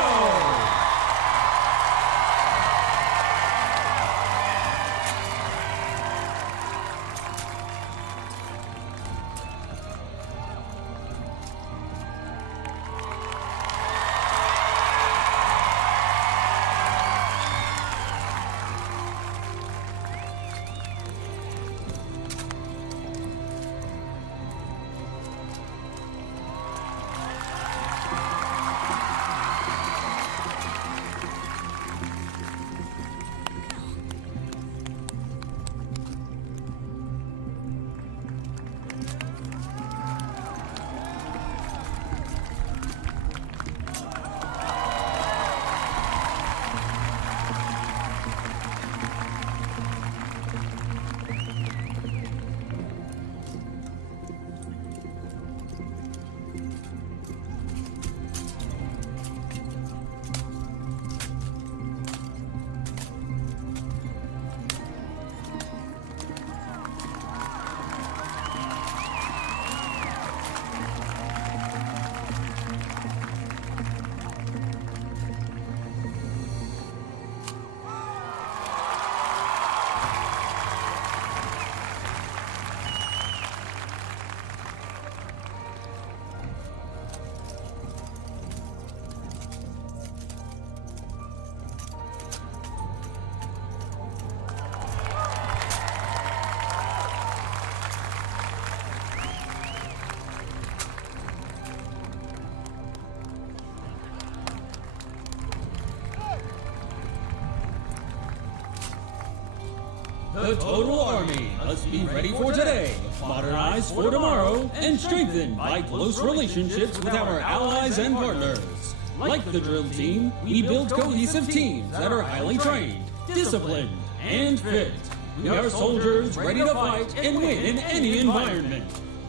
The total army must be ready for today, modernized for tomorrow, and strengthened by close relationships with our allies and partners. Like the drill team, we build cohesive teams that are highly trained, disciplined, and fit. We are soldiers ready to fight and win in any environment.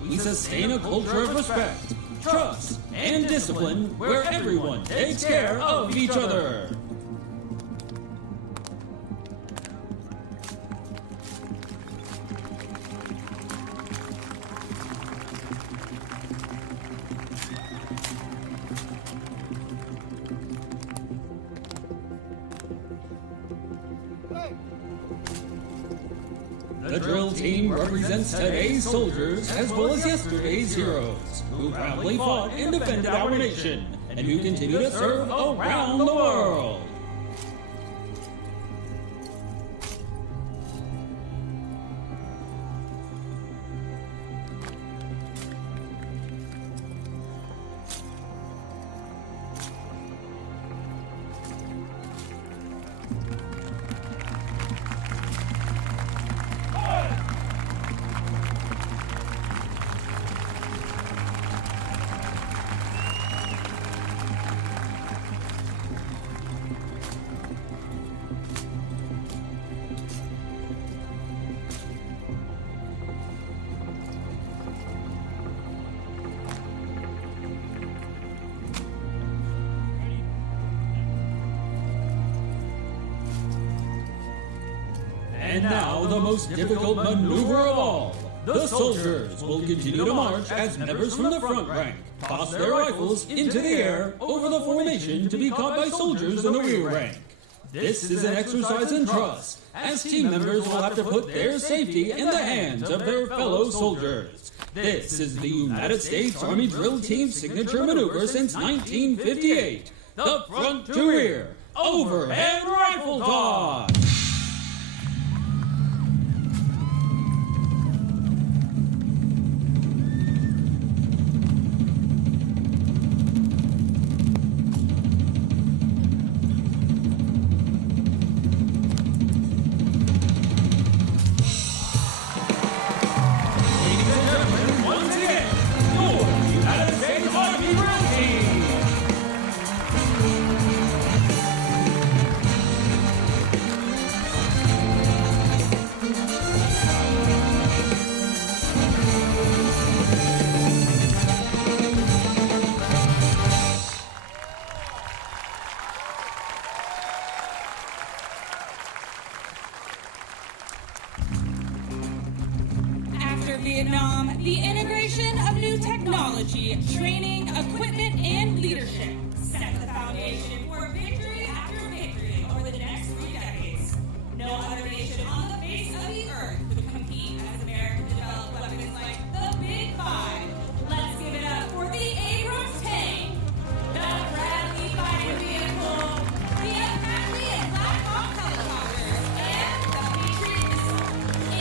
We sustain a culture of respect, trust, and discipline where everyone takes care of each other. The drill team represents today's soldiers as well as yesterday's heroes, who proudly fought and defended our nation, and who continue to serve around the world. And now, the most difficult maneuver of all, The soldiers will continue to march as members from the front rank toss their rifles into the air over the formation to be caught by soldiers in the rear rank. This is an exercise in trust, as team members will have to put their safety in the hands of their fellow soldiers. This is the United States Army Drill Team's signature maneuver since 1958, the front to rear overhead rifle toss. Vietnam, the integration of new technology, training, equipment, and leadership set the foundation for victory after victory over the next 3 decades. No other nation on the face of the earth could compete as America developed weapons like the Big Five. Let's give it up for the Abrams tank, the Bradley fighter vehicle, the Infantry and Black Hawk helicopters, and the Patriot missile.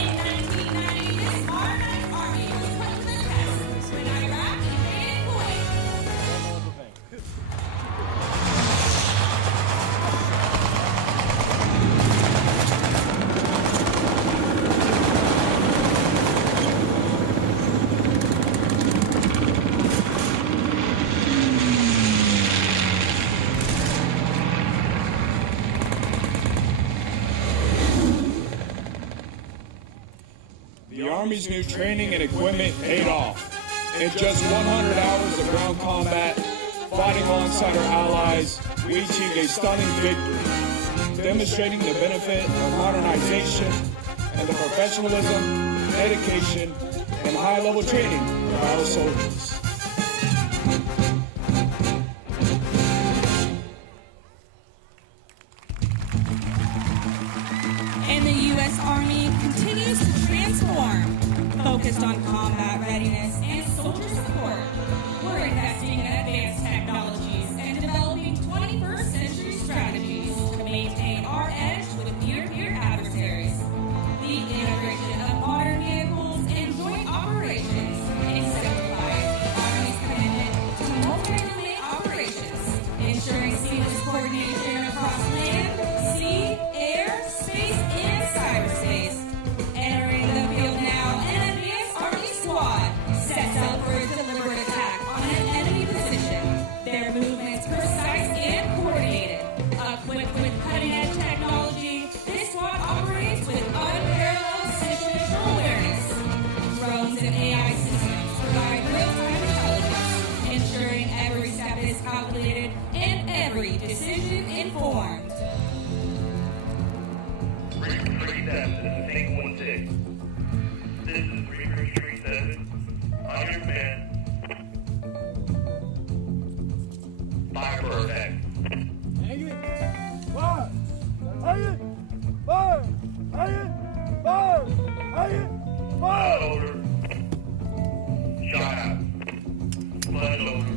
In 1990, this modernized army was put to the test when Iraq invaded Kuwait. The Army's new training and equipment paid off. In just 100 hours of ground combat, fighting alongside our allies, we achieved a stunning victory, demonstrating the benefit of modernization and the professionalism, dedication, and high-level training of our soldiers. And the U.S. Army continues to transform, focused on combat readiness and soldier support. We're investing in advanced technologies and developing 21st century strategies to maintain our edge with near-peer adversaries. The integration of modern vehicles and joint operations exemplifies the Army's commitment to multi-domain operations, ensuring seamless coordination across land, sea, air, space, and cyberspace. Entering the field now, an advanced Army squad sets out for a deliberate attack on an enemy position. Their movements precise and coordinated. Equipped with cutting-edge technology, this squad operates with unparalleled situational awareness. Drones and AI systems provide real-time intelligence, ensuring every step is calculated and every decision informed. 3337, this is Tank 16. This is 3337. On your command. Fire for attack. Hang it! Fire! Hang it! Fire! Hang it! Fire! Hang it! Fire! Loader. Shot out. Flood loader.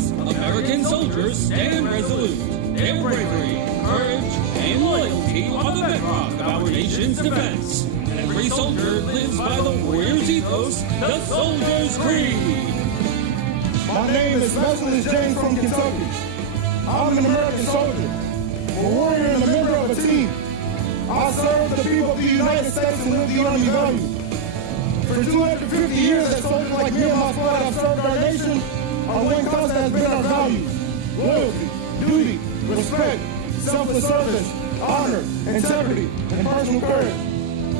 As American soldiers stand resolute, their bravery, courage, and loyalty are the bedrock of our nation's defense. Every soldier lives by the warrior's ethos, the soldier's creed. My name is Specialist James from Kentucky. I'm an American soldier, a warrior and a member of a team. I serve the people of the United States and live the Army values. For 250 years, as soldiers like me and my squad have served our nation, our one constant has been our values: loyalty, duty, respect, selfless service, honor, integrity, and personal courage.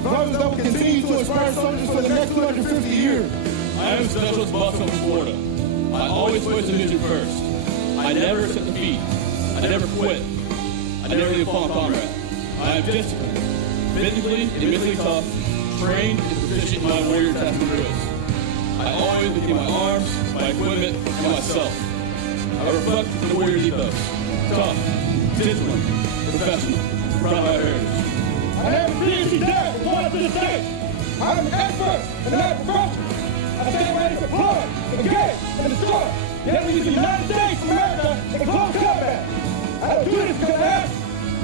Values that will continue to inspire soldiers for the next 250 years. I am Specialist Boston from Florida. I always put the mission first. I never accept defeat. I never quit. I never leave a fallen comrade. I am disciplined, physically and mentally tough, trained and proficient in my warrior tasks and drills. I always begin my arms, my equipment, and myself. I reflect the warrior ethos: tough, disciplined, professional, proud of my heritage. I have a PhD dad from one to the state. I am an expert in agriculture. I stay ready to plug, engage, and destroy the enemies of the United States of America in close combat. I don't do this because I have to.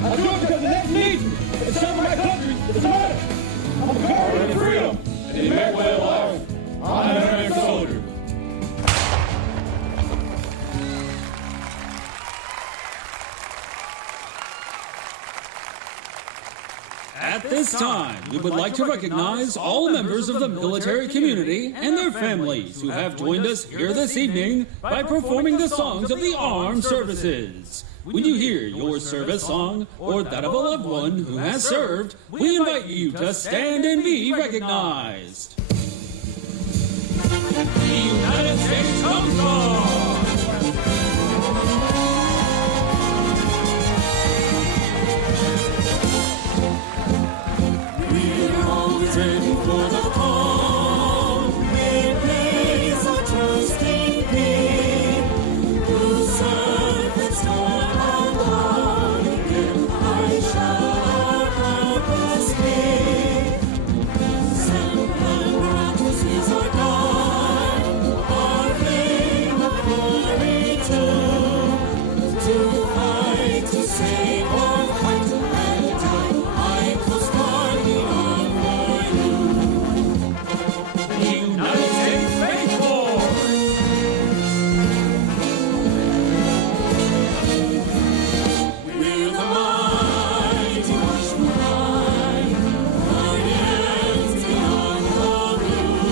I do it because the nation needs me. And serving my country is an honor. I'm a guardian of freedom and the American way of life. I'm an American soldier. At this time, we would like to recognize all members of the military community and their families who have joined us here this evening by performing the songs of the armed services. When you hear your service song or that of a loved one who has served, we invite you to stand and be recognized. The United States Coast Guard! We're always ready for the call. We place our trust in Thee, who serve and storm along. In I shall our purpose be. Semper Paratus is our God, our flame of glory to fight, to save or fight and die. I Coast Guard, we are for you. United States Space Force! We're the mighty Martian line, guardians beyond the blue,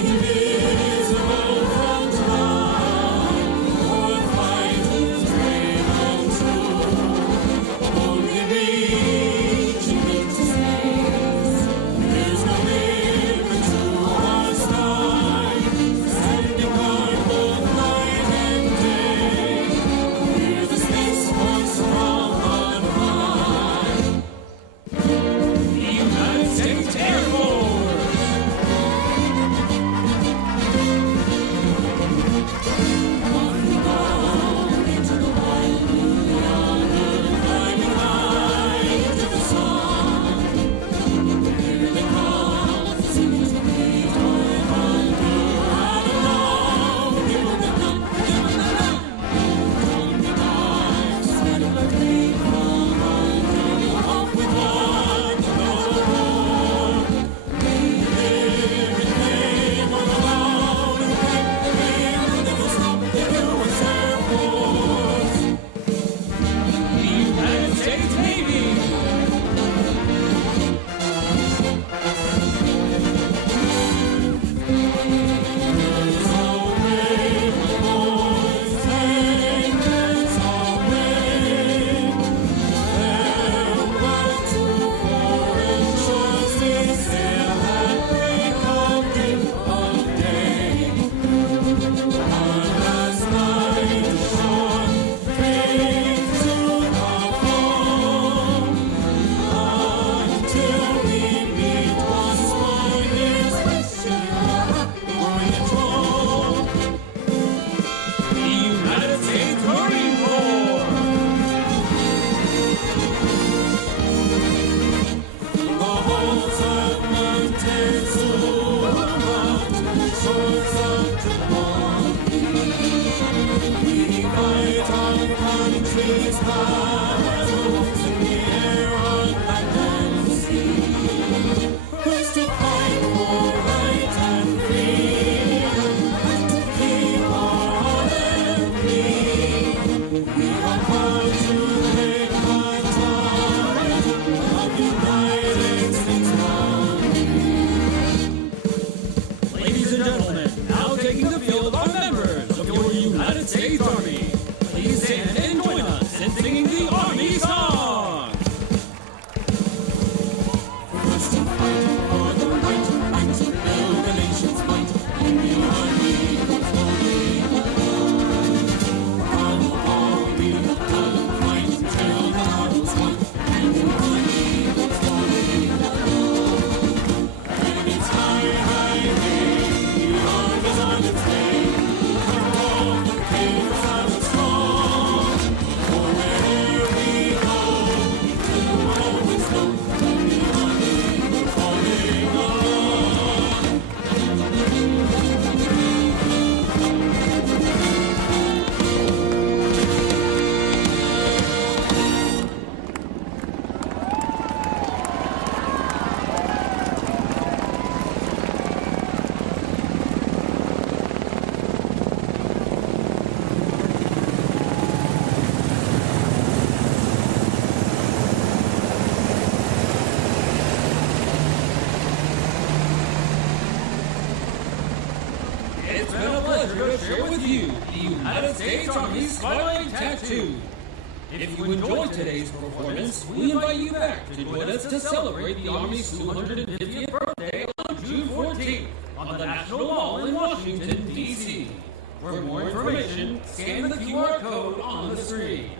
indivisible from time, for fighters brave and true. States Army's Twilight Tattoo. If you enjoyed today's performance, we invite you back to join us to celebrate the Army's 250th birthday on June 14th on the National Mall in Washington, D.C. For more information, scan the QR code on the screen.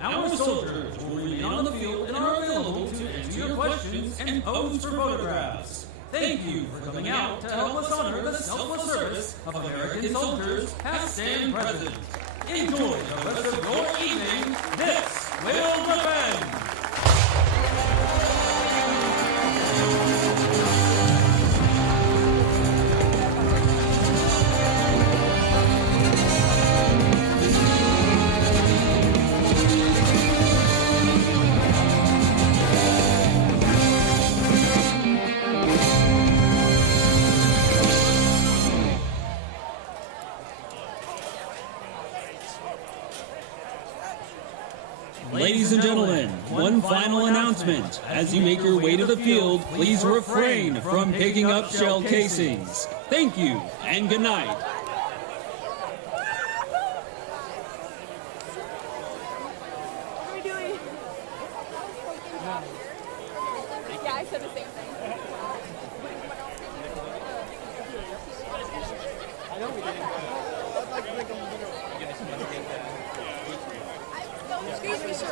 Our soldiers will remain on the field and are available to answer your questions and pose for photographs. Thank you for coming out to help us honor the selfless service of American soldiers, past and present. Enjoy the rest of your evening. This will defend. Ladies and gentlemen, one final announcement. As you make your way to the field, please refrain from picking up shell casings. Thank you, and good night. What are we doing? Yeah, I said the same thing. I know we didn't. Excuse me, sir.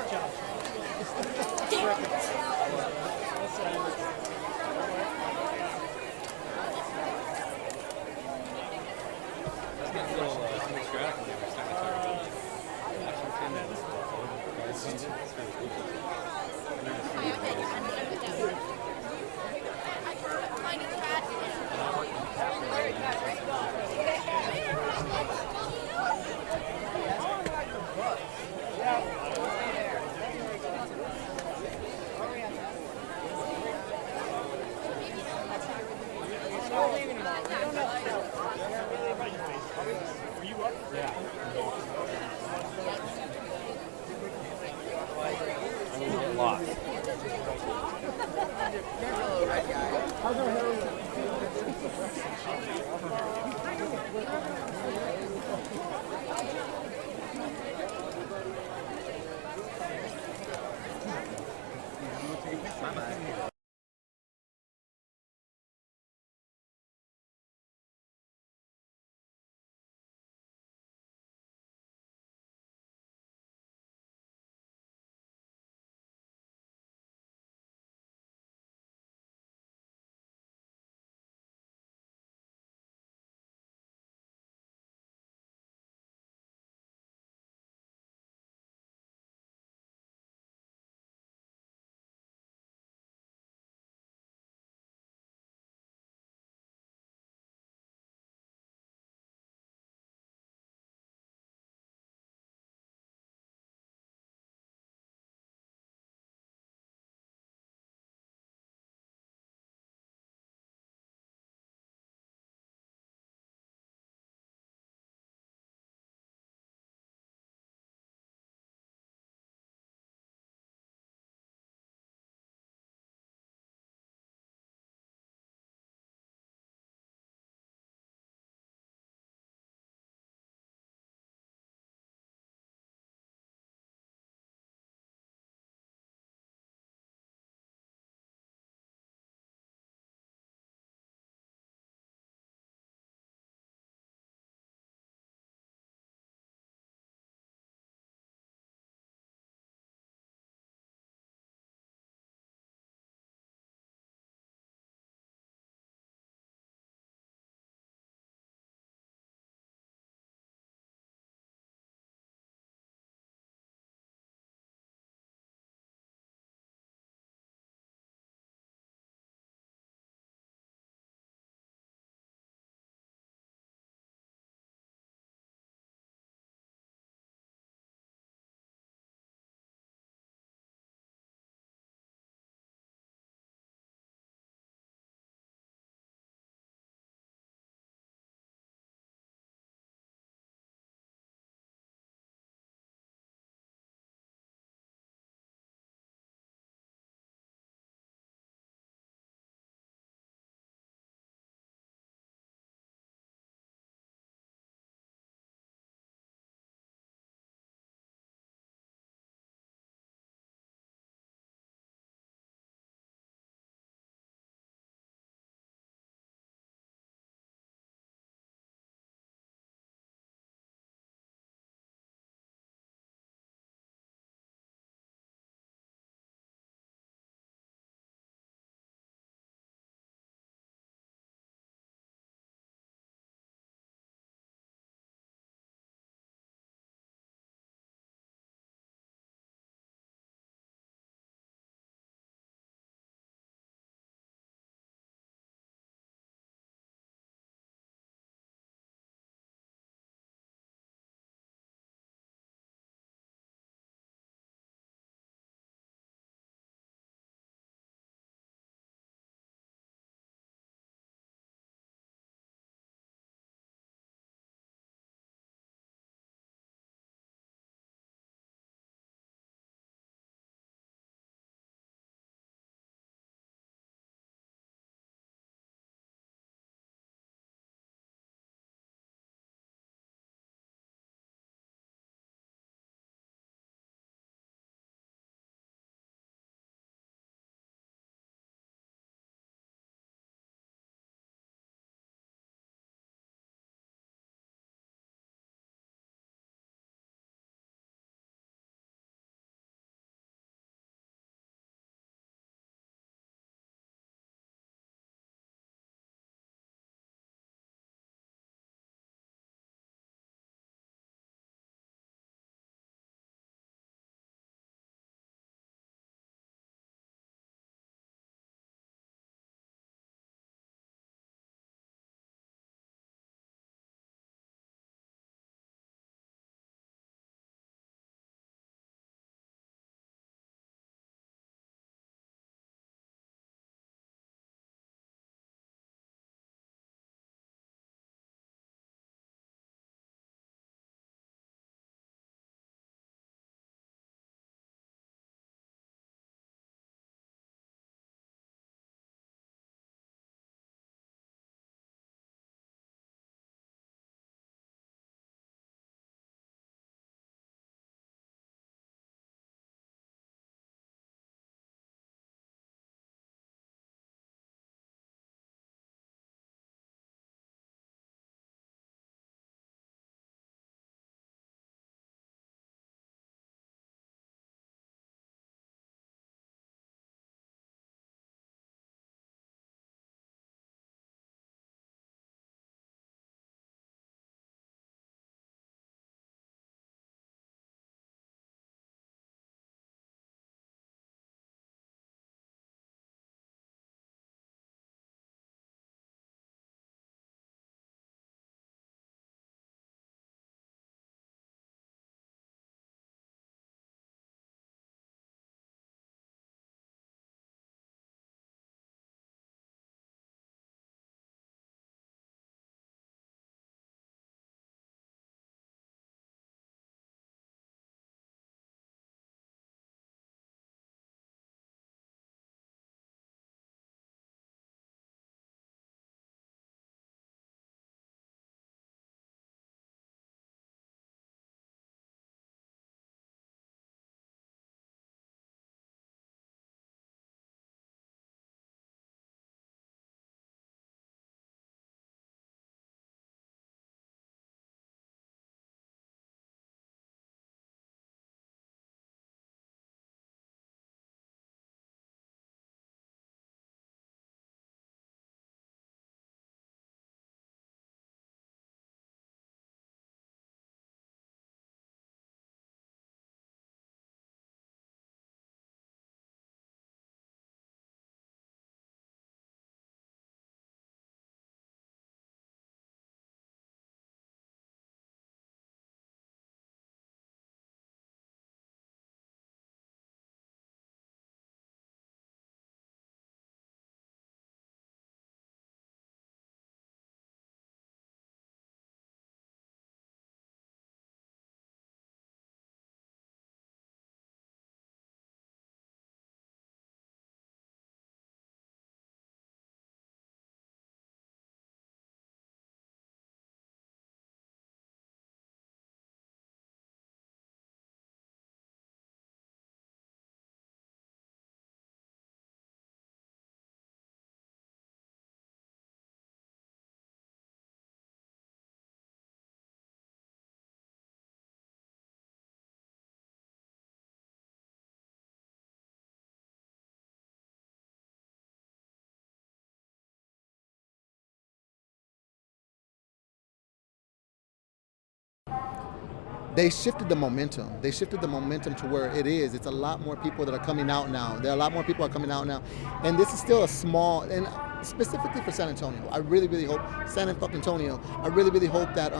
they shifted the momentum. They shifted the momentum to where it is. It's a lot more people that are coming out now. There are a lot more people are coming out now. And this is still a small, and specifically for San Antonio, I really, really hope, San Antonio, I really, really hope that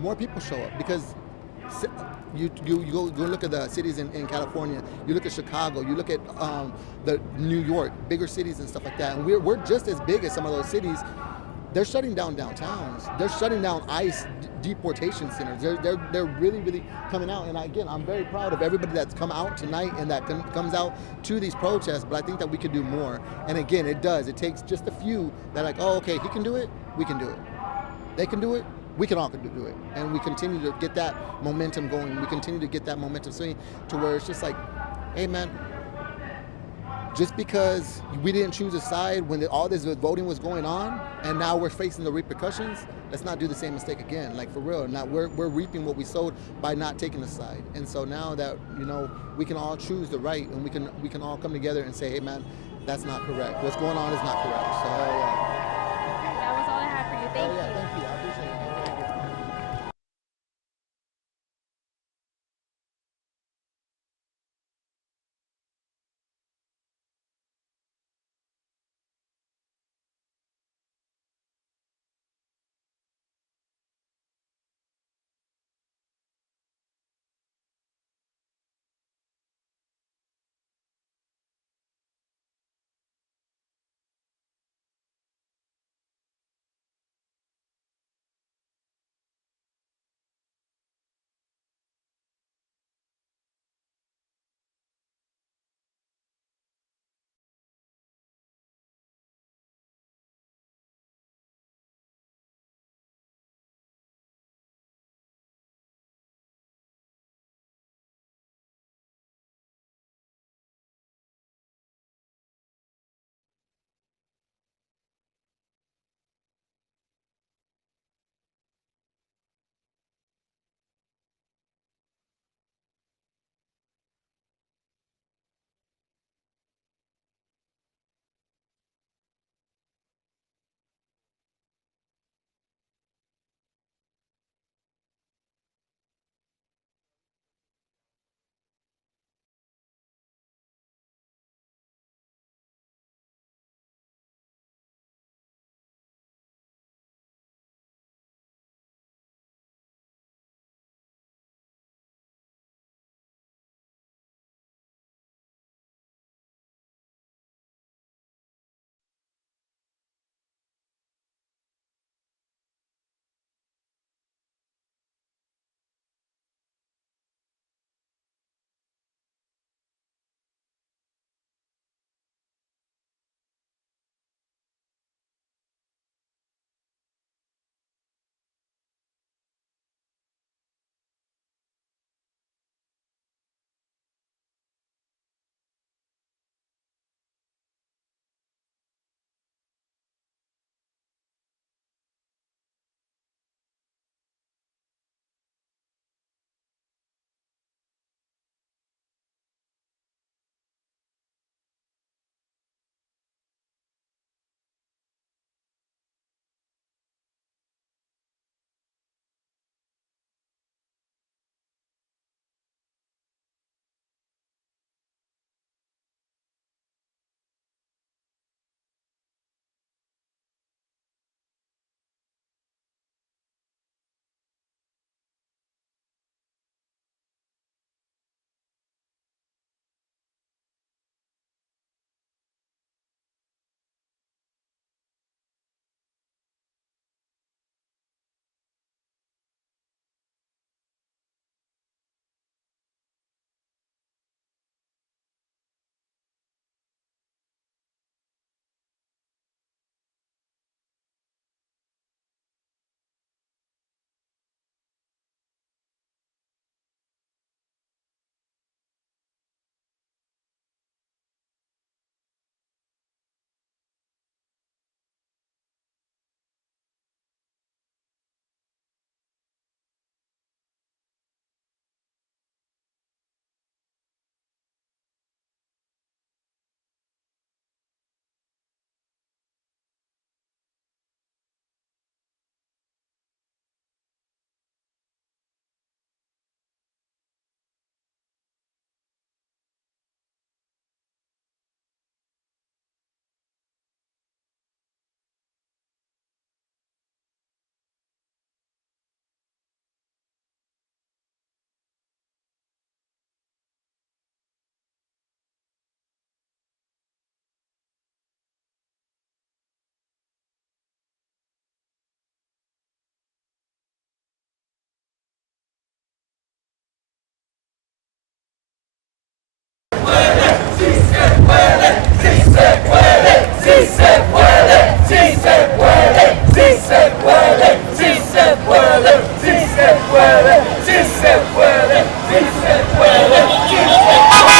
more people show up, because you go look at the cities in California, you look at Chicago, you look at the New York, bigger cities and stuff like that. And we're just as big as some of those cities. They're shutting down downtowns. They're shutting down ICE deportation centers. They're really, really coming out. And again, I'm very proud of everybody that's come out tonight and that comes out to these protests, but I think that we could do more. And again, it does. It takes just a few that are like, oh, okay, he can do it, we can do it. They can do it, we can all do it. And we continue to get that momentum going. We continue to get that momentum swinging to where it's just like, hey, man, just because we didn't choose a side when all this voting was going on, and now we're facing the repercussions, let's not do the same mistake again. Like, for real. Now we're reaping what we sowed by not taking a side. And so now that, you know, we can all choose the right, and we can all come together and say, hey, man, that's not correct. What's going on is not correct. So that was all I have for you. Thank you. Thank you. I appreciate it. sí se puede, sí se puede, sí se puede, sí se puede, sí se puede, sí se puede.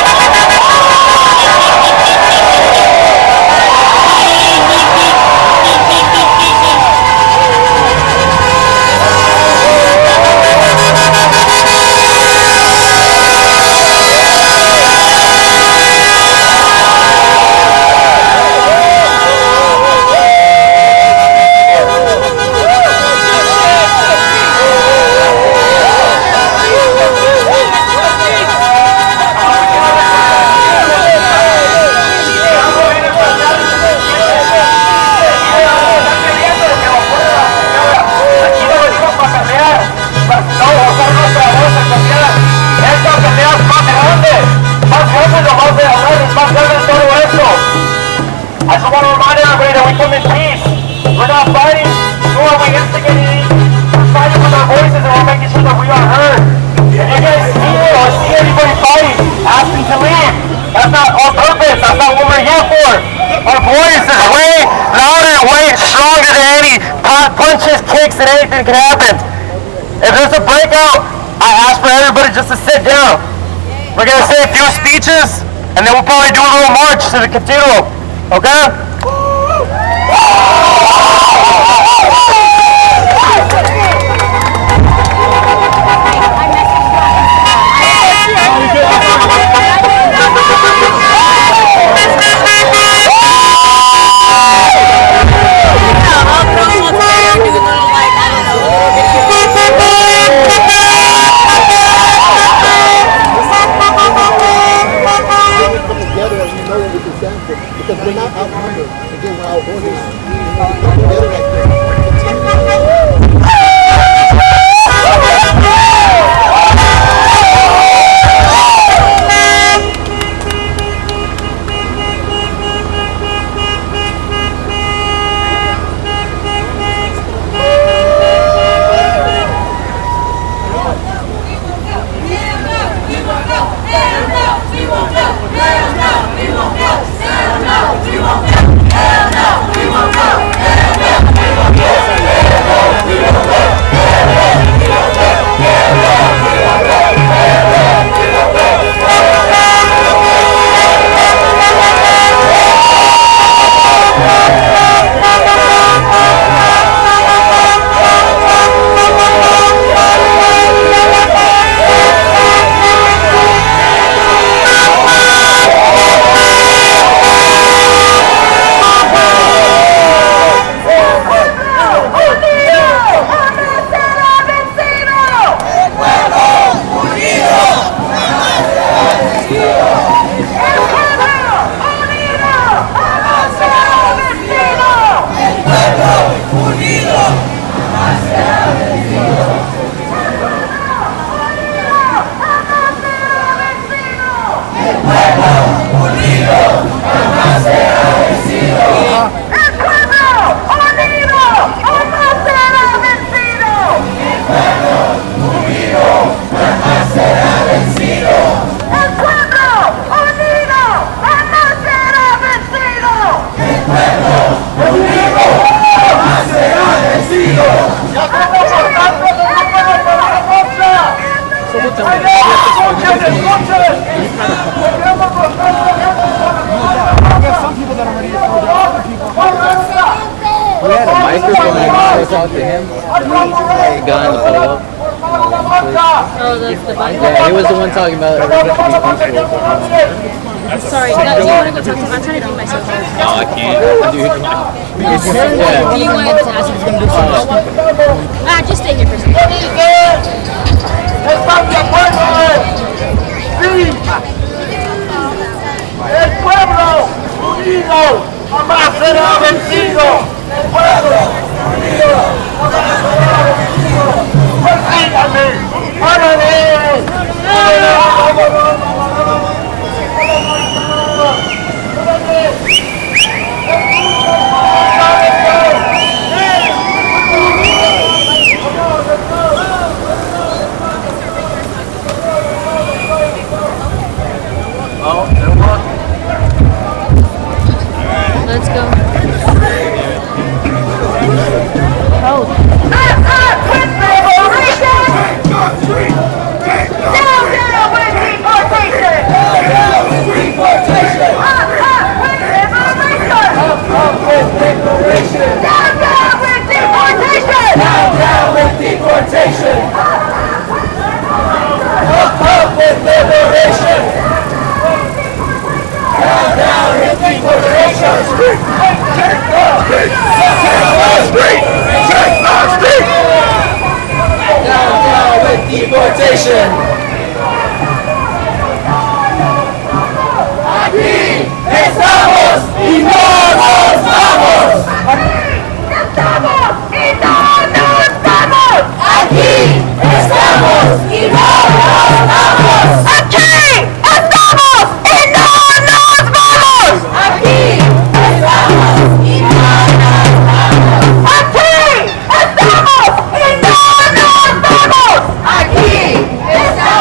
I just want to remind everybody that we come in peace. We're not fighting, nor are we instigating anything. We're fighting with our voices and we're making sure that we are heard. If you guys hear or see anybody fighting, ask them to leave. That's not on purpose. That's not what we're here for. Our voice is way louder, way stronger than any punches, kicks, and anything can happen. If there's a breakout, I ask for everybody just to sit down. We're going to say a few speeches, and then we'll probably do a little march to the cathedral. Okay? Because we're not outnumbered. Again, we're outnumbered. We come together like this. Talk to him. The guy on the photo. Yeah, he was the one talking about everybody should be peaceful. Sorry, do you want to go talk to him? I'm trying to do myself. No, I can't. Dude. Do you want to ask him? Just stay here for a second. El pueblo unido jamás será vencido. El pueblo unido jamás será vencido. Persíganme, Let's go. Down with deportation. Aquí estamos y no nos vamos. Aquí estamos y no nos vamos. Aquí estamos y no nos vamos. Aquí estamos y no nos vamos. Aquí estamos y no nos vamos. Aquí estamos y no nos vamos. Aquí estamos.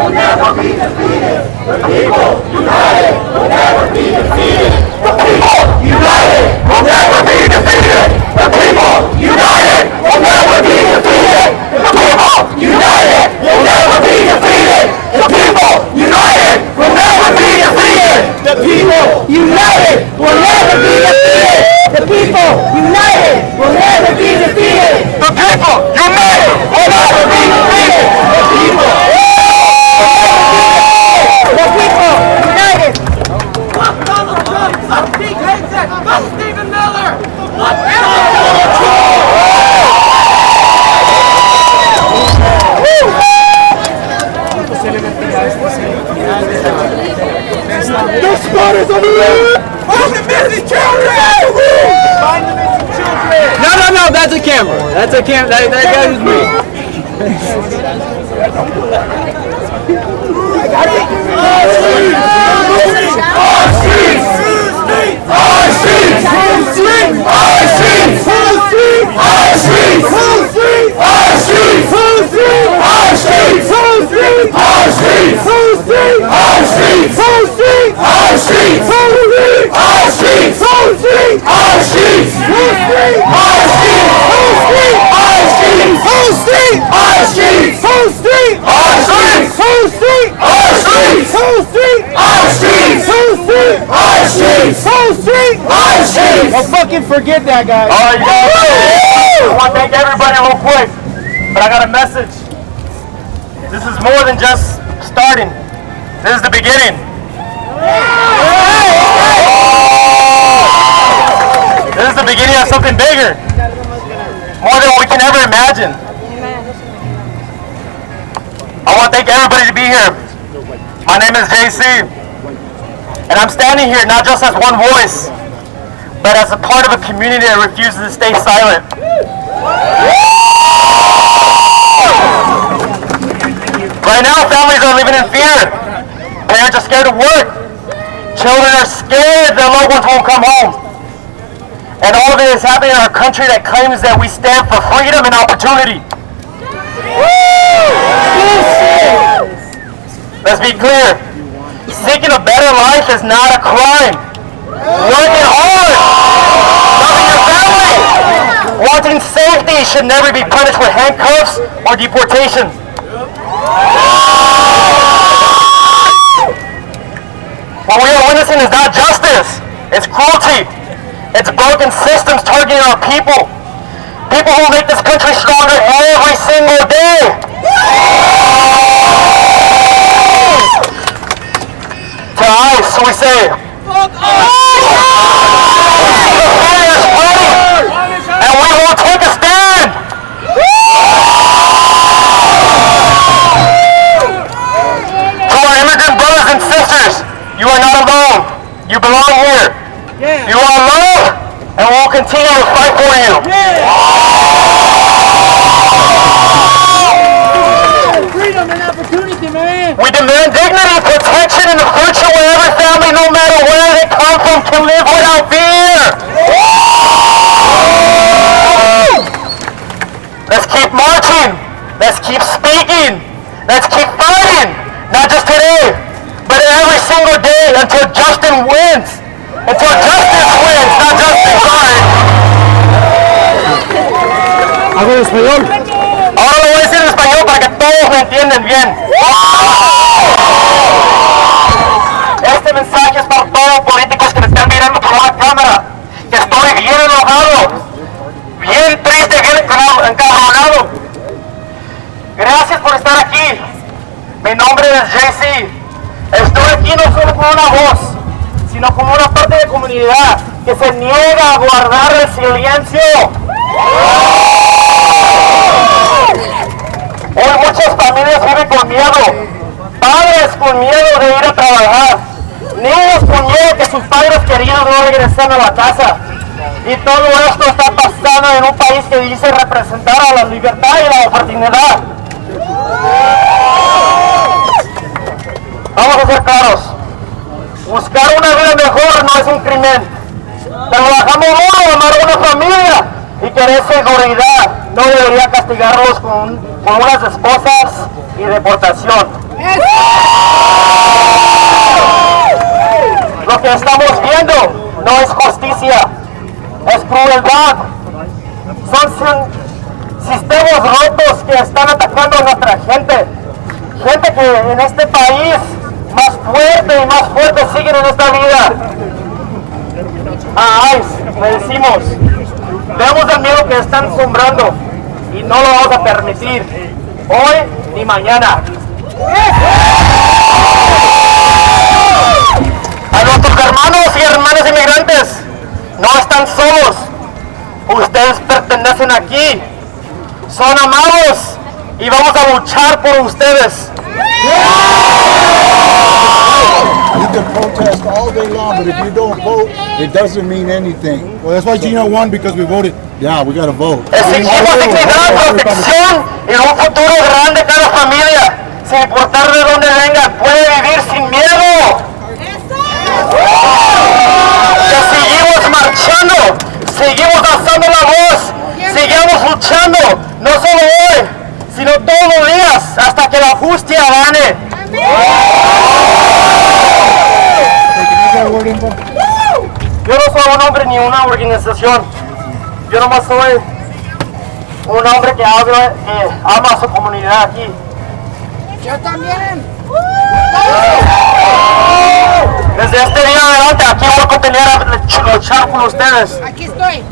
will never be defeated. The people united will never be defeated. The people united will never be defeated. The people united will never be defeated. The people united will never be defeated. The people united will never be defeated. The people united will never be defeated. The people united will never be defeated. The people united will never be defeated. The people. The people united. Fuck Donald Trump. Fuck Pete Hegseth. Fuck Stephen Miller. Fuck Donald Trump. The spotters on the road! Find the missing children! Find the missing children! No, that's a camera. That's a camera. That guy was me. Don't fucking forget that, guys. All right, guys. I want to thank everybody real quick, but I got a message. This is more than just starting. This is the beginning. This is the beginning of something bigger, more than we can ever imagine. I want to thank everybody to be here. My name is JC, and I'm standing here not just as one voice, but as a part of a community that refuses to stay silent. Right now, families are living in fear. Parents are scared to work. Children are scared their loved ones won't come home. And all of it is happening in our country that claims that we stand for freedom and opportunity. Let's be clear. Seeking a better life is not a crime. Working hard, loving your family, wanting safety should never be punished with handcuffs or deportation. What we are witnessing is not justice, it's cruelty. It's broken systems targeting our people. People who make this country stronger every single day. To ICE, so we say, fuck ICE! And we will take a stand! To our immigrant brothers and sisters, you are not alone. You belong here. You are loved, and we will continue to fight for you. Freedom and opportunity, man. We demand dignity, protection, and a future where every family, no matter where they come from, can live without fear. Let's keep marching. Let's keep speaking. Let's keep fighting. Not just today, but every single day until Justin wins. Until justice wins, not justice. Sorry. Hablo español. Ahora lo voy a decir en español para que todos me entiendan bien. Este mensaje es para todos los políticos que me están mirando por la cámara. Que estoy bien enojado, bien triste, bien encabronado. Gracias por estar aquí. Mi nombre es JC. Estoy aquí no solo como una voz, sino como una parte de comunidad que se niega a guardar el silencio. Hoy muchas familias viven con miedo, padres con miedo de ir a trabajar, niños con miedo que sus padres queridos no regresen a la casa. Y todo esto está pasando en un país que dice representar a la libertad y la oportunidad. Vamos a ser claros. Buscar una vida mejor no es un crimen. Trabajamos duro, amar a una familia y querer seguridad no debería castigarlos con unas esposas y deportación. Lo que estamos viendo no es justicia, es crueldad. Son sistemas rotos que están atacando a nuestra gente. Gente que en este país más fuerte y más fuerte siguen en esta vida. A ICE le decimos, veamos el miedo que están sembrando y no lo vamos a permitir hoy ni mañana. A nuestros hermanos y hermanas inmigrantes, no están solos. Ustedes pertenecen aquí, son amados y vamos a luchar por ustedes. You can protest all day long, but if you don't vote, it doesn't mean anything. Well, that's why Gino won, because we voted. Yeah, we got to vote. Exigimos dignidad, protección y un futuro grande cada familia, sin importar de dónde venga, puede vivir sin miedo. Que seguimos marchando, seguimos alzando la voz, sigamos luchando, no solo hoy, sino todos los días, hasta que la justicia gane. Yo no soy un hombre ni una organización, yo nomás soy un hombre que ama a su comunidad aquí. Yo también. Desde este día adelante, aquí voy a continuar a luchar con ustedes. Aquí estoy.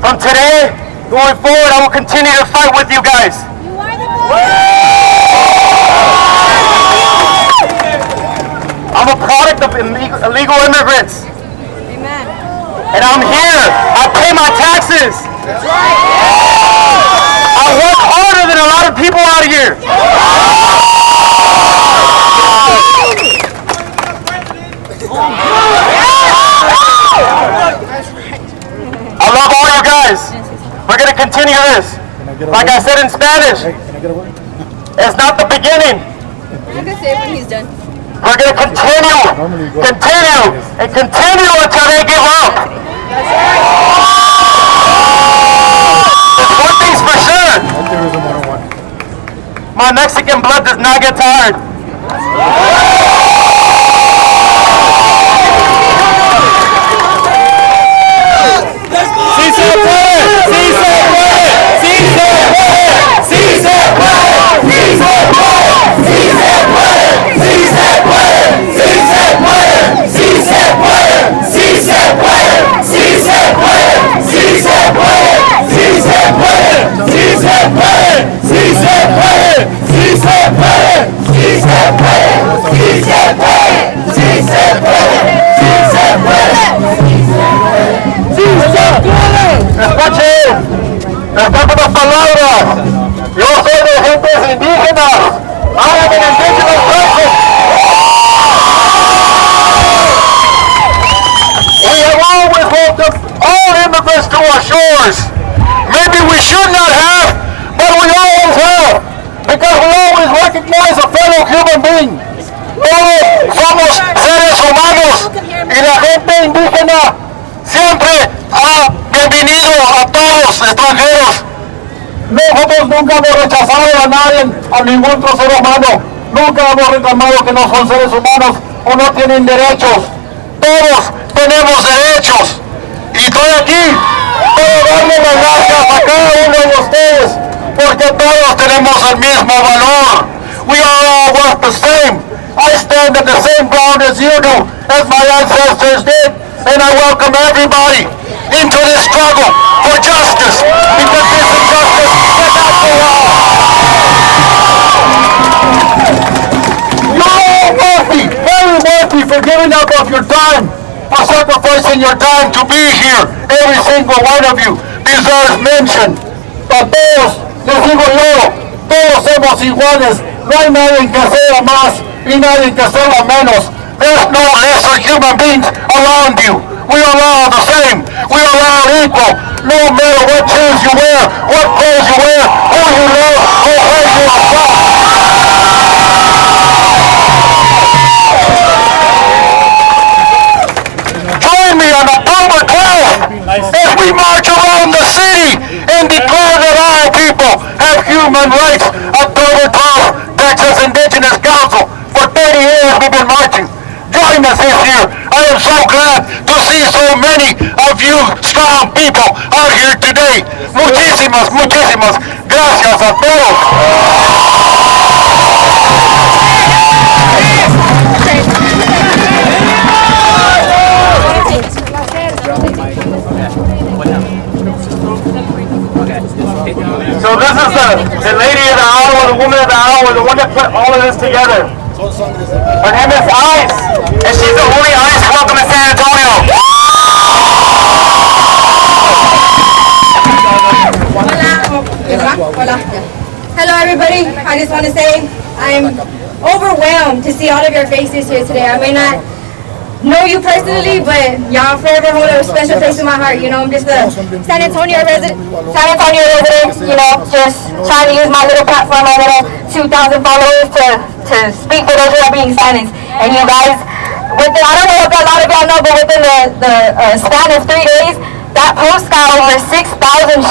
From today, going forward, I will continue to fight with you guys. I'm a product of illegal immigrants. Amen. And I'm here. I pay my taxes. I work harder than a lot of people out here. I love all you guys. We're going to continue this. Like I said in Spanish, it's not the beginning. You can say it when he's done. We're going to continue until they give up. There's one thing's for sure. My Mexican blood does not get tired. Escuchen las palabras. Yo soy de gentes indígenas. I am an indigenous person. We have always welcomed all immigrants to our shores. Maybe we should not have, but we always have, because we always recognize a fellow human being. Todos somos seres humanos y la gente indígena siempre ha bienvenido a todos extranjeros. Nosotros nunca hemos rechazado a nadie, a ningún otro ser humano. Nunca hemos reclamado que no son seres humanos o no tienen derechos. Todos tenemos derechos. Y estoy aquí para darle las gracias a cada uno de ustedes, porque todos tenemos el mismo valor. We are all worth the same. I stand at the same ground as you do, as my ancestors did, and I welcome everybody into this struggle for justice, because this injustice cannot go on. You're all worthy, very worthy for giving up of your time, for sacrificing your time to be here. Every single one of you deserves mention. A todos, les digo yo, todos somos iguales, no hay nadie que sea más y nadie que sea menos. There's no lesser human beings around you. We are all the same. We are all equal. No matter what shoes you wear, what clothes you wear, who you love, or where you are from. Join me on October 12th as we march around the city and declare that all people have human rights. October 12th, Texas Indigenous Council. glad to see so many of you strong people out here today. Muchísimas, muchísimas gracias a todos. So this is the lady of the hour, the woman of the hour, the one that put all of this together. Her name is Ice, and she's the only Ice welcome in San Antonio. Hola. Hello everybody, I just want to say I'm overwhelmed to see all of your faces here today. I may not know you personally, but y'all forever hold a special place in my heart. You know, I'm just a San Antonio resident, you know, just trying to use my little platform, my little 2,000 followers to speak for those who are being silenced. And you guys, I don't know if a lot of y'all know, but within the span of 3 days, that post got over 6,000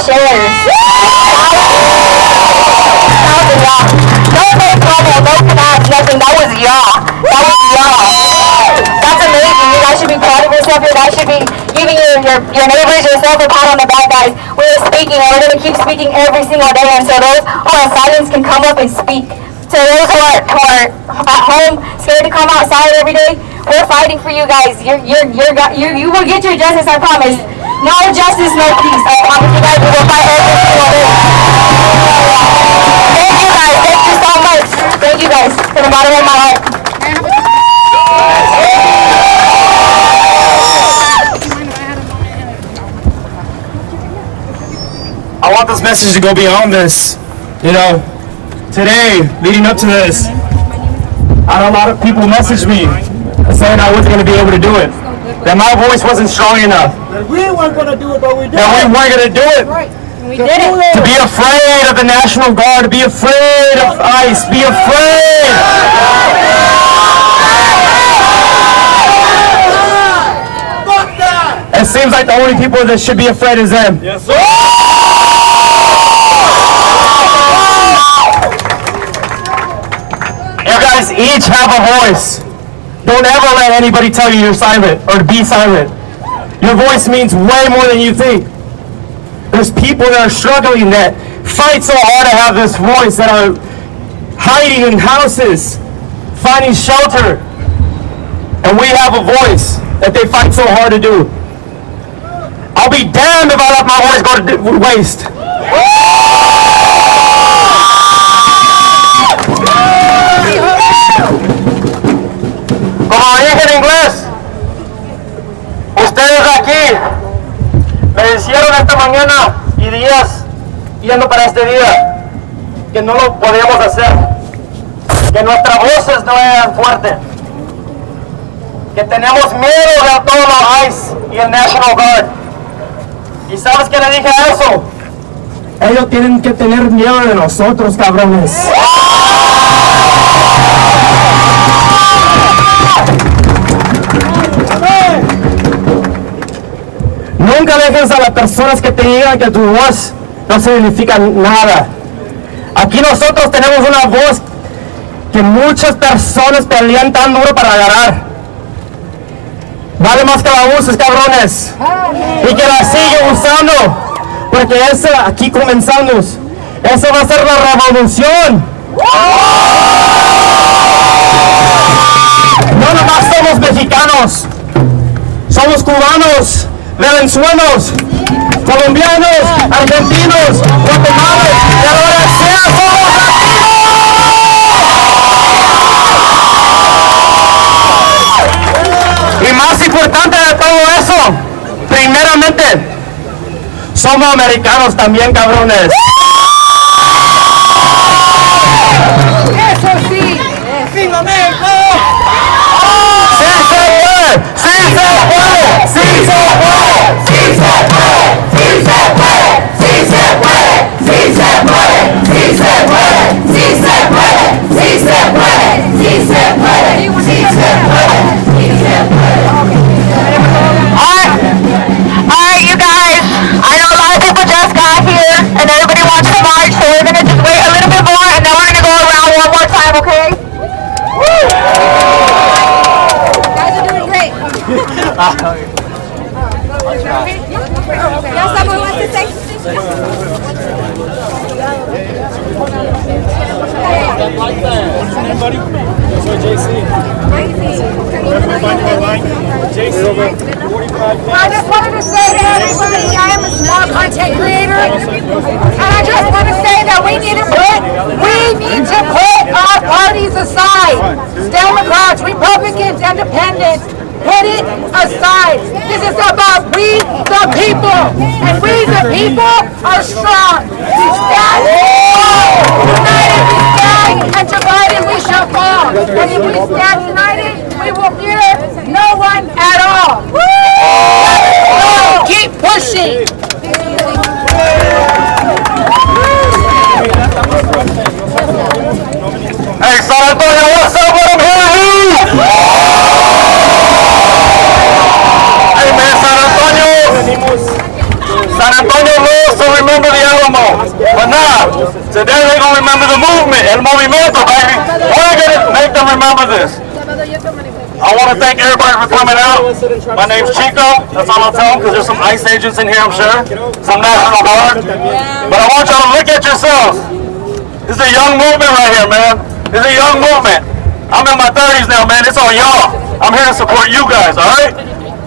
shares. No make promo, no connect, nothing. That was y'all. That was y'all. That's amazing. You guys should be proud of yourself. You guys should be giving your neighbors, yourself a pat on the back, guys. We're speaking, and we're going to keep speaking every single day until those who are silenced can come up and speak. To those who are at home, scared to come outside every day, we're fighting for you guys. You will get your justice, I promise. No justice, no peace. I promise you guys we will fight every single day. Thank you guys. Thank you so much. Thank you guys. From the bottom of my heart. I want this message to go beyond this. You know, today, leading up to this, I had a lot of people message me saying I wasn't going to be able to do it. That my voice wasn't strong enough. That we weren't going to do it, but we did. That we weren't going to do it. We did it. To be afraid of the National Guard, to be afraid of ICE, be afraid. It seems like the only people that should be afraid is them. Yes, sir. You guys each have a voice. Don't ever let anybody tell you you're silent or to be silent. Your voice means way more than you think. There's people that are struggling that fight so hard to have this voice, that are hiding in houses, finding shelter. And we have a voice that they fight so hard to do. I'll be damned if I let my voice go to waste. Como dije en inglés, ustedes aquí me hicieron esta mañana y días yendo para este día que no lo podíamos hacer, que nuestras voces no eran fuertes, que tenemos miedo de todo lo ICE y el National Guard. ¿Y sabes qué le dije a eso? Ellos tienen que tener miedo de nosotros, cabrones. Nunca dejes a las personas que te digan que tu voz no significa nada. Aquí nosotros tenemos una voz que muchas personas pelean tan duro para agarrar. Vale más que la uses, cabrones. Y que la sigan usando. Porque esa, aquí comenzamos. Esa va a ser la revolución. No nomás somos mexicanos. Somos cubanos, venezolanos, colombianos, argentinos, guatemaltecos. Y ahora sea somos latinos. Y más importante de todo eso, primeramente, somos americanos también, cabrones. Eso sí. ¡Viva México! ¡Sí se puede! ¡Sí se puede! ¡Sí se puede! ¡Sí se puede! ¡Sí se puede! ¡Sí se puede! ¡Sí se puede! ¡Sí se puede! ¡Sí se puede! ¡Sí se puede! ¡Sí se puede! ¡Sí se puede! ¡Sí se puede! Alright, you guys. I know a lot of people just got here, and everybody wants to march, so we're gonna just wait a little bit more, and then we're gonna go around one more time, okay? Woo! Guys are doing great. Like that. What's your name, buddy? That's our JC. I just wanted to say to everybody, I am a small content creator, and I just want to say that we need to put our parties aside. Democrats, Republicans, Independents, put it aside. This is about we the people, and we the people are strong. We stand united, we stand, and divided we shall fall. And if we stand united, we will fear no one at all. Keep pushing. Hey, San Antonio, what's up with them here? Hey, man, San Antonio loves to remember the Alamo. But now, today they're going to remember the movement, El Movimiento, baby. We're going to make them remember this. I want to thank everybody for coming out. My name's Chico. That's all I'll tell them, because there's some ICE agents in here, I'm sure. Some National Guard. But I want y'all to look at yourselves. This is a young movement right here, man. This is a young movement. I'm in my 30s now, man. It's on y'all. I'm here to support you guys, all right?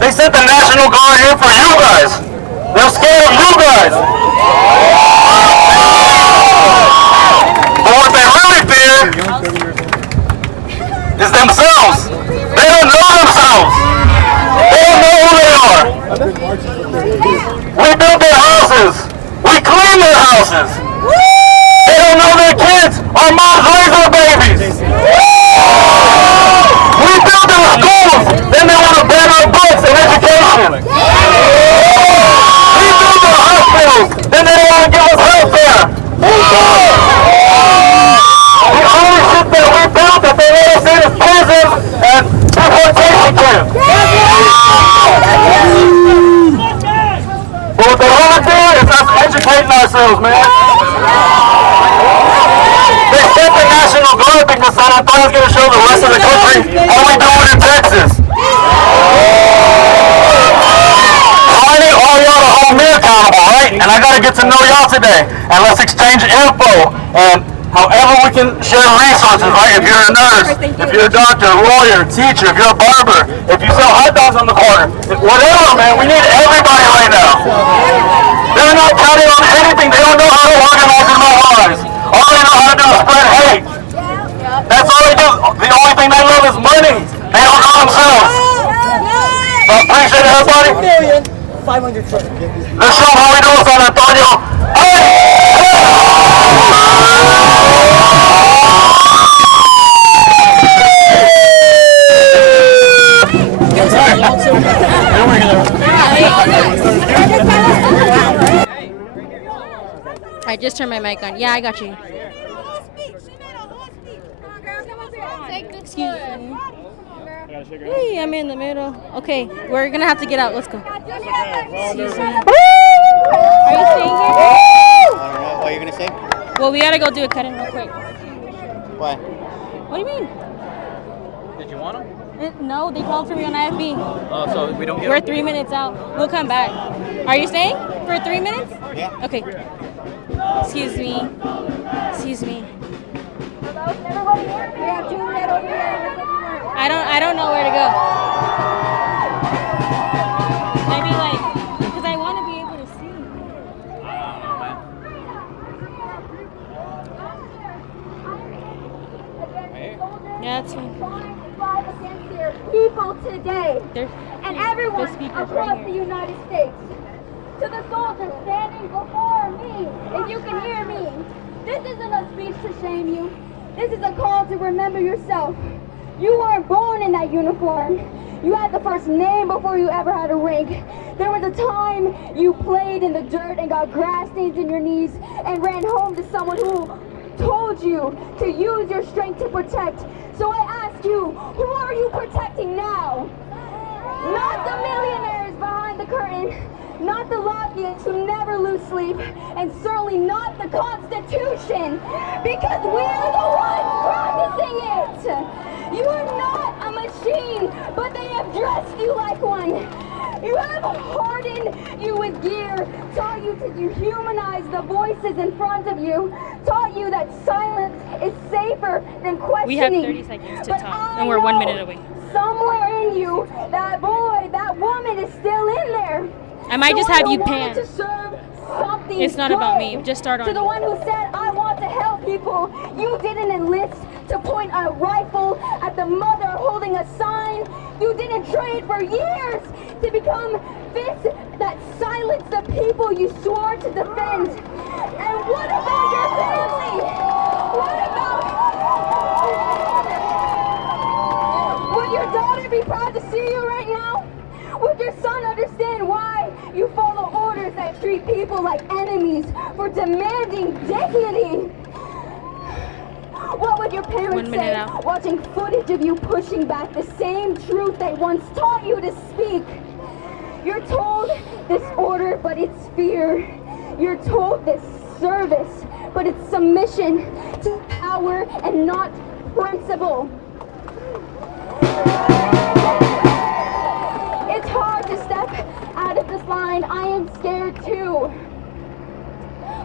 They sent the National Guard here for you guys. They're scared of you guys. But what they really fear is themselves. They don't know themselves. They don't know who they are. We built their houses. We clean their houses. They don't know their kids. Our moms raise our babies. We built their schools. Then they want to ban our books and education. We built their hospitals. Then they don't want to give us health care. The only shit that we built that they let us in is prisons and deportation camps. But what they want to do is us educating ourselves, man. They sent the National Guard because San Antonio's going to show the rest of the country how we do it in Texas. I need all y'all to hold me accountable, right? And I got to get to know y'all today. And let's exchange info. And however we can share resources, right? If you're a nurse, if you're a doctor, a lawyer, teacher, if you're a barber, if you sell hot dogs on the corner, whatever, man, we need everybody right now. They're not counting on anything. They don't know how to organize in their lives. All they know how to do is spread hate. That's all they do. The only thing they love is money. They don't know themselves. So I appreciate everybody. 500 trucks. Let's show them how we do it, San Antonio. I just turned my mic on. Yeah, I got you. Excuse me. Hey, I'm in the middle. Okay, we're gonna have to get out. Let's go. Excuse me. Are you staying here? I don't know. What are you gonna say? Well, we gotta go do a cut-in real quick. Why? What do you mean? Did you want them? No, they called for me on IFB. Oh, so we don't get We're them? 3 minutes out. We'll come back. Are you staying for 3 minutes? Yeah. Okay. Excuse me. Excuse me. I don't know where to go. Maybe because I want to be able to see. Yeah, that's fine. People today and everyone across the United States. To the soldiers standing before me, if you can hear me, this isn't a speech to shame you. This is a call to remember yourself. You weren't born in that uniform. You had the first name before you ever had a rank. There was a time you played in the dirt and got grass stains in your knees and ran home to someone who told you to use your strength to protect. So I ask you, who are you protecting now? Not the millionaires behind the curtain, not the lobbyists who never lose sleep, and certainly not the Constitution, because we're the ones practicing it. You are not a machine, but they have dressed you like one. You have hardened you with gear, taught you to dehumanize the voices in front of you, taught you that silence is safer than questioning. We have 30 seconds to talk, and we're 1 minute away. Somewhere in you, that boy, that woman is still in there. I might just have you pan. pan. It's not about me. Just start on. To the one who said, I want to help people. You didn't enlist to point a rifle at the mother holding a sign. You didn't train for years to become fists that silence the people you swore to defend. And what about your family? What about... Would your daughter be proud to see you right now? Would your son understand why you follow orders that treat people like enemies for demanding dignity? What would your parents say watching footage of you pushing back the same truth they once taught you to speak? You're told this order, but it's fear. You're told this service, but it's submission to power and not principle. It's hard to step out of this line. I am scared too.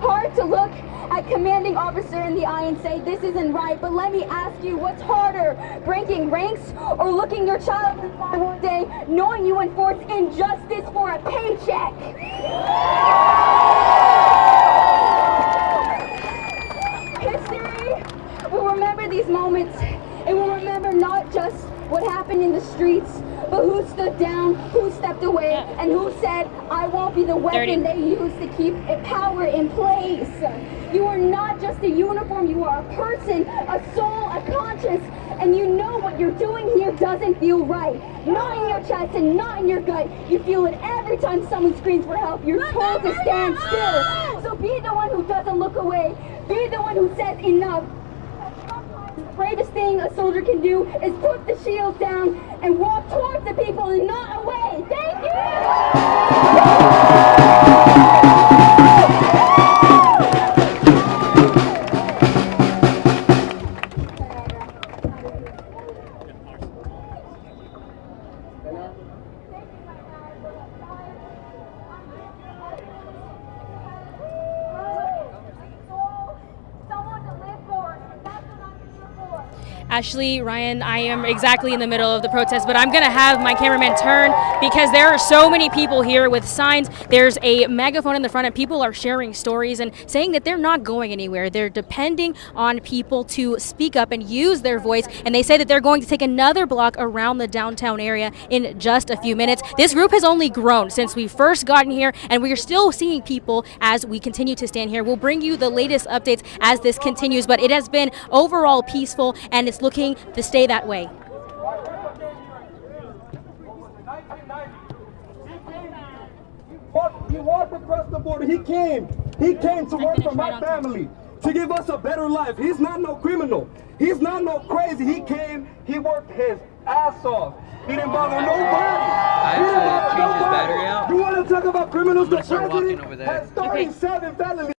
Hard to look at commanding officer in the eye and say this isn't right, but let me ask you, what's harder, breaking ranks or looking your child in the eye one day knowing you enforce injustice for a paycheck? History will remember these moments. It will remember not just what happened in the streets, but who stood down, who stepped away, and who said, I won't be the weapon they use to keep power in place. You are not just a uniform, you are a person, a soul, a conscience, and you know what you're doing here doesn't feel right. Not in your chest and not in your gut. You feel it every time someone screams for help. You're told to stand still. So be the one who doesn't look away. Be the one who says enough. The bravest thing a soldier can do is put the shield down and walk towards the people and not away. Thank you! Ashley, Ryan, I am exactly in the middle of the protest, but I'm going to have my cameraman turn because there are so many people here with signs. There's a megaphone in the front and people are sharing stories and saying that they're not going anywhere. They're depending on people to speak up and use their voice, and they say that they're going to take another block around the downtown area in just a few minutes. This group has only grown since we first gotten here, and we are still seeing people as we continue to stand here. We'll bring you the latest updates as this continues, but it has been overall peaceful, and it's looking to stay that way. He walked across the border. He came to work for my family, to give us a better life. He's not no criminal. He's not no crazy. He came, he worked his ass off. He didn't bother nobody. I have to change his battery out. You want to talk about criminals? The start walking president over there. has 37 felonies.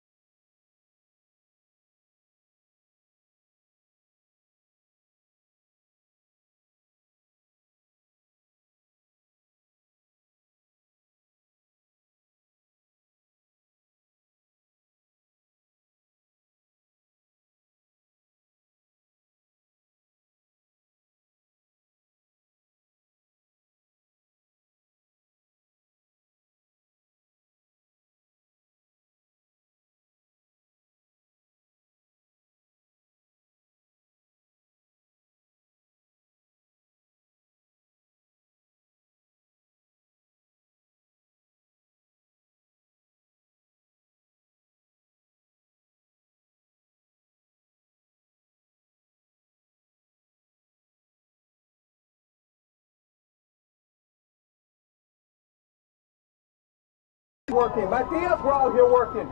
Working. Matthias, we're out here working.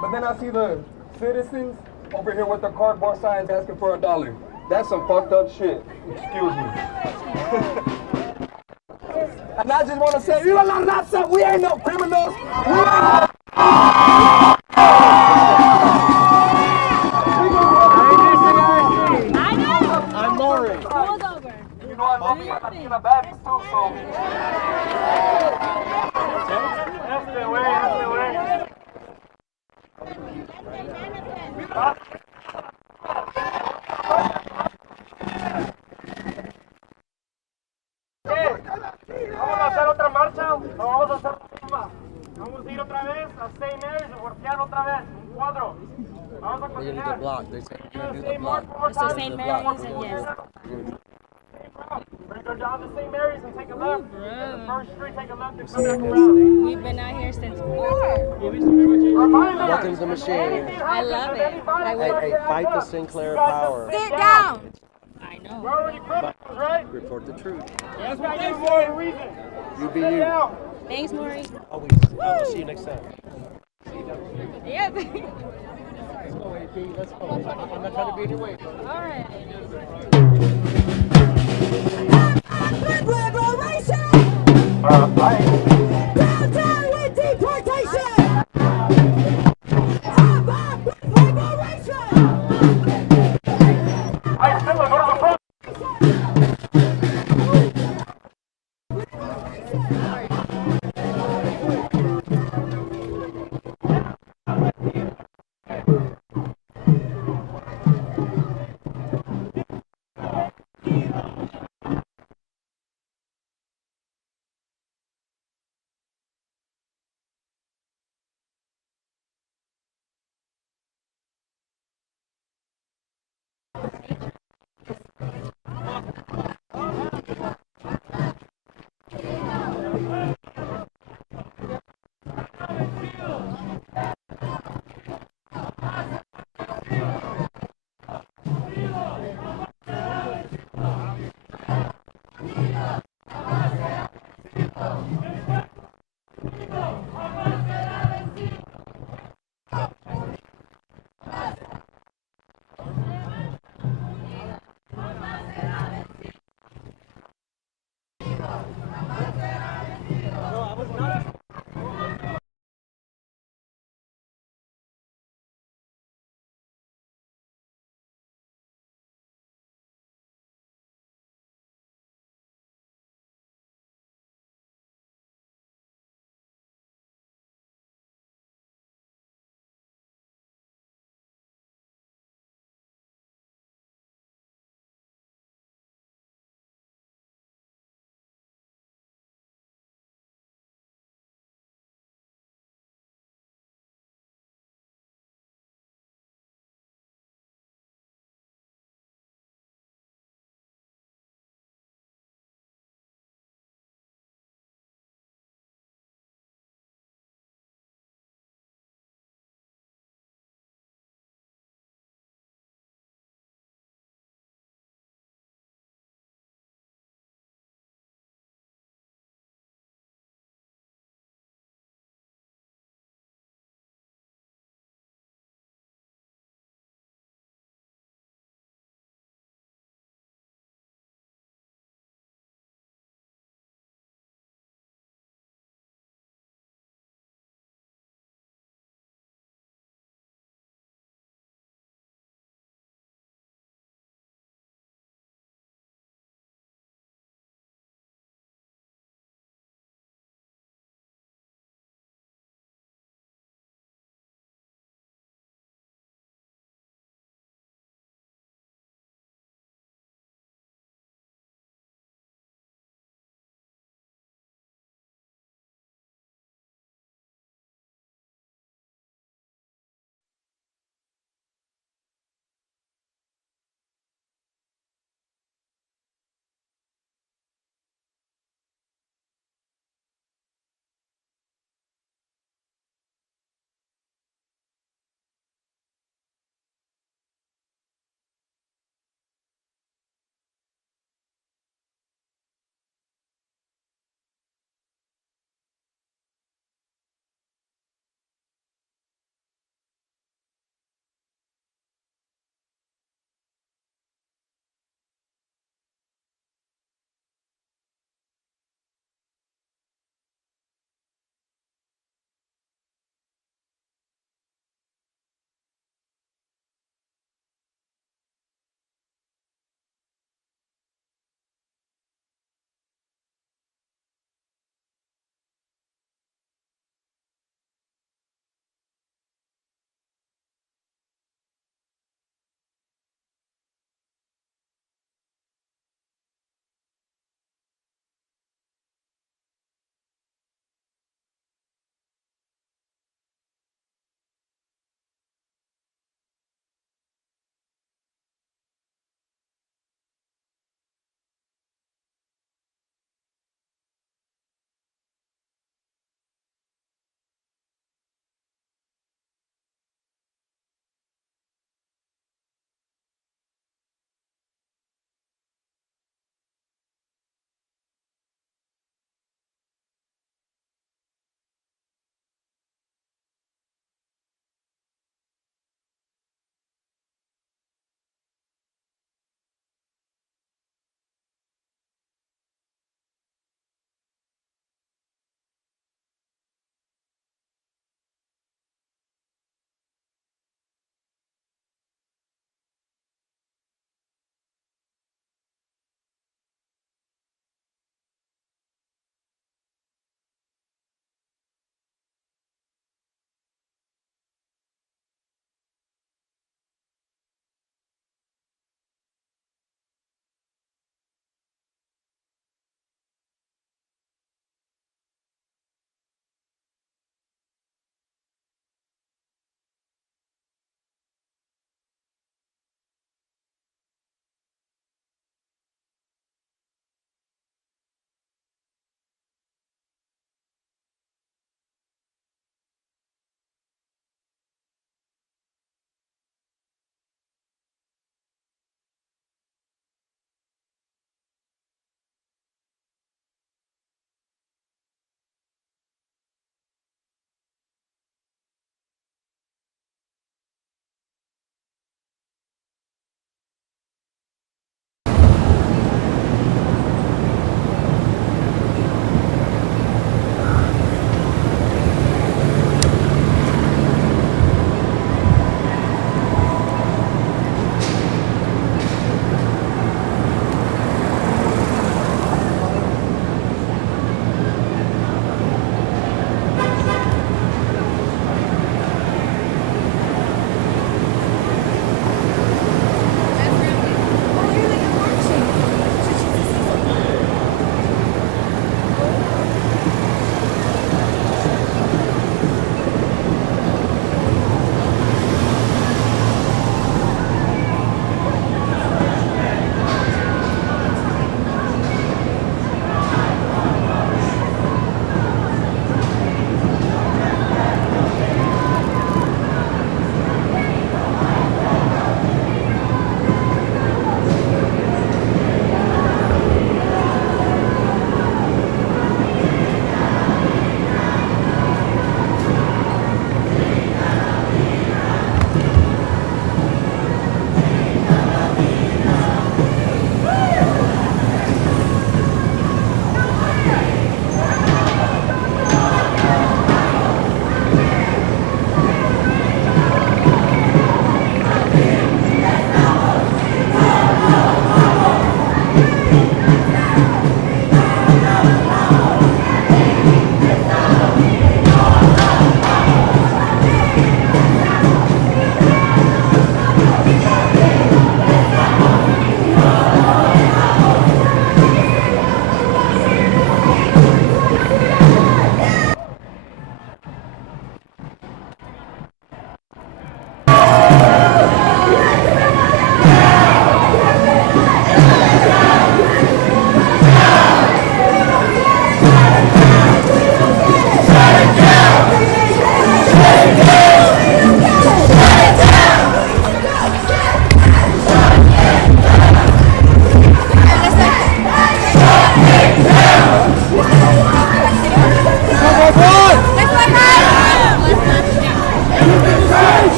But then I see the citizens over here with the cardboard signs asking for $1. That's some fucked up shit. Excuse me. And I just want to say, Viva la raza! We ain't no criminals! We ain't I'm Maury. You know I love you. I'm a baddie too, so... We're gonna do the block. They're saying we're gonna do the block. So St. Mary's and yes. We're gonna go down to St. Mary's and take a left. First street, take a left and come back around. We've been out here since 4. Welcome to the machine. I love it. Hey, fight the Sinclair power. Sit down. I know. We're already criminals, right? Report the truth. That's what they for a reason. You be you. Thanks, Maury. Always. I'll see you next time. Yeah. Let's go, AP. Let's go. I'm not trying to be in your way. All right. Downtown with deportation!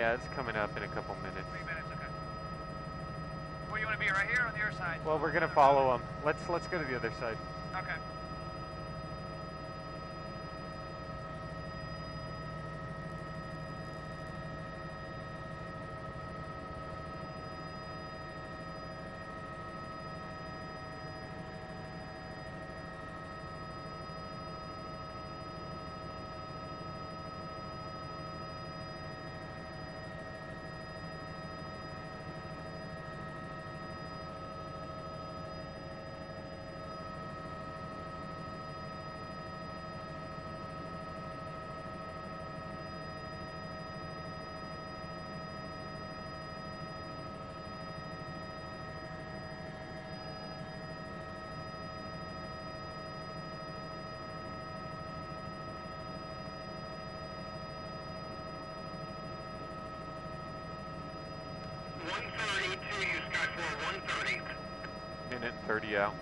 Yeah, it's coming up in a couple minutes. 3 minutes, okay. Where do you want to be, right here or on the other side? Well, we're gonna follow them. Let's go to the other side. Okay. Minute 30 out.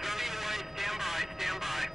Stand by. Stand by.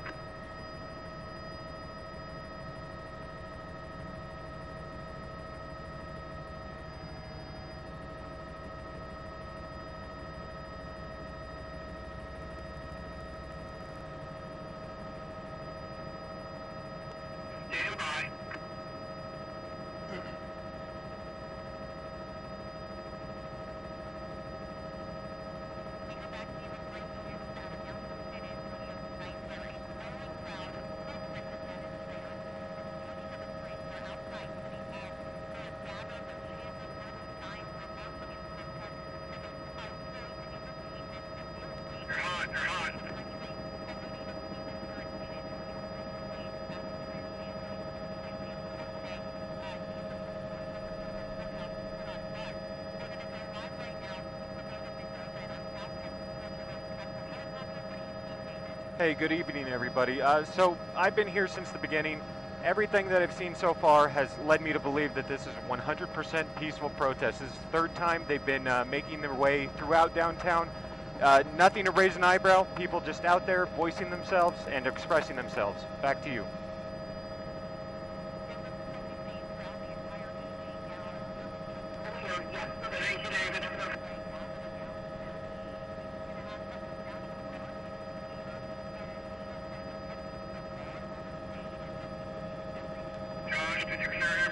Hey, good evening, everybody. So I've been here since the beginning. Everything that I've seen so far has led me to believe that this is 100% peaceful protest. This is the third time they've been making their way throughout downtown. Nothing to raise an eyebrow. People just out there voicing themselves and expressing themselves. Back to you. Josh, did you carry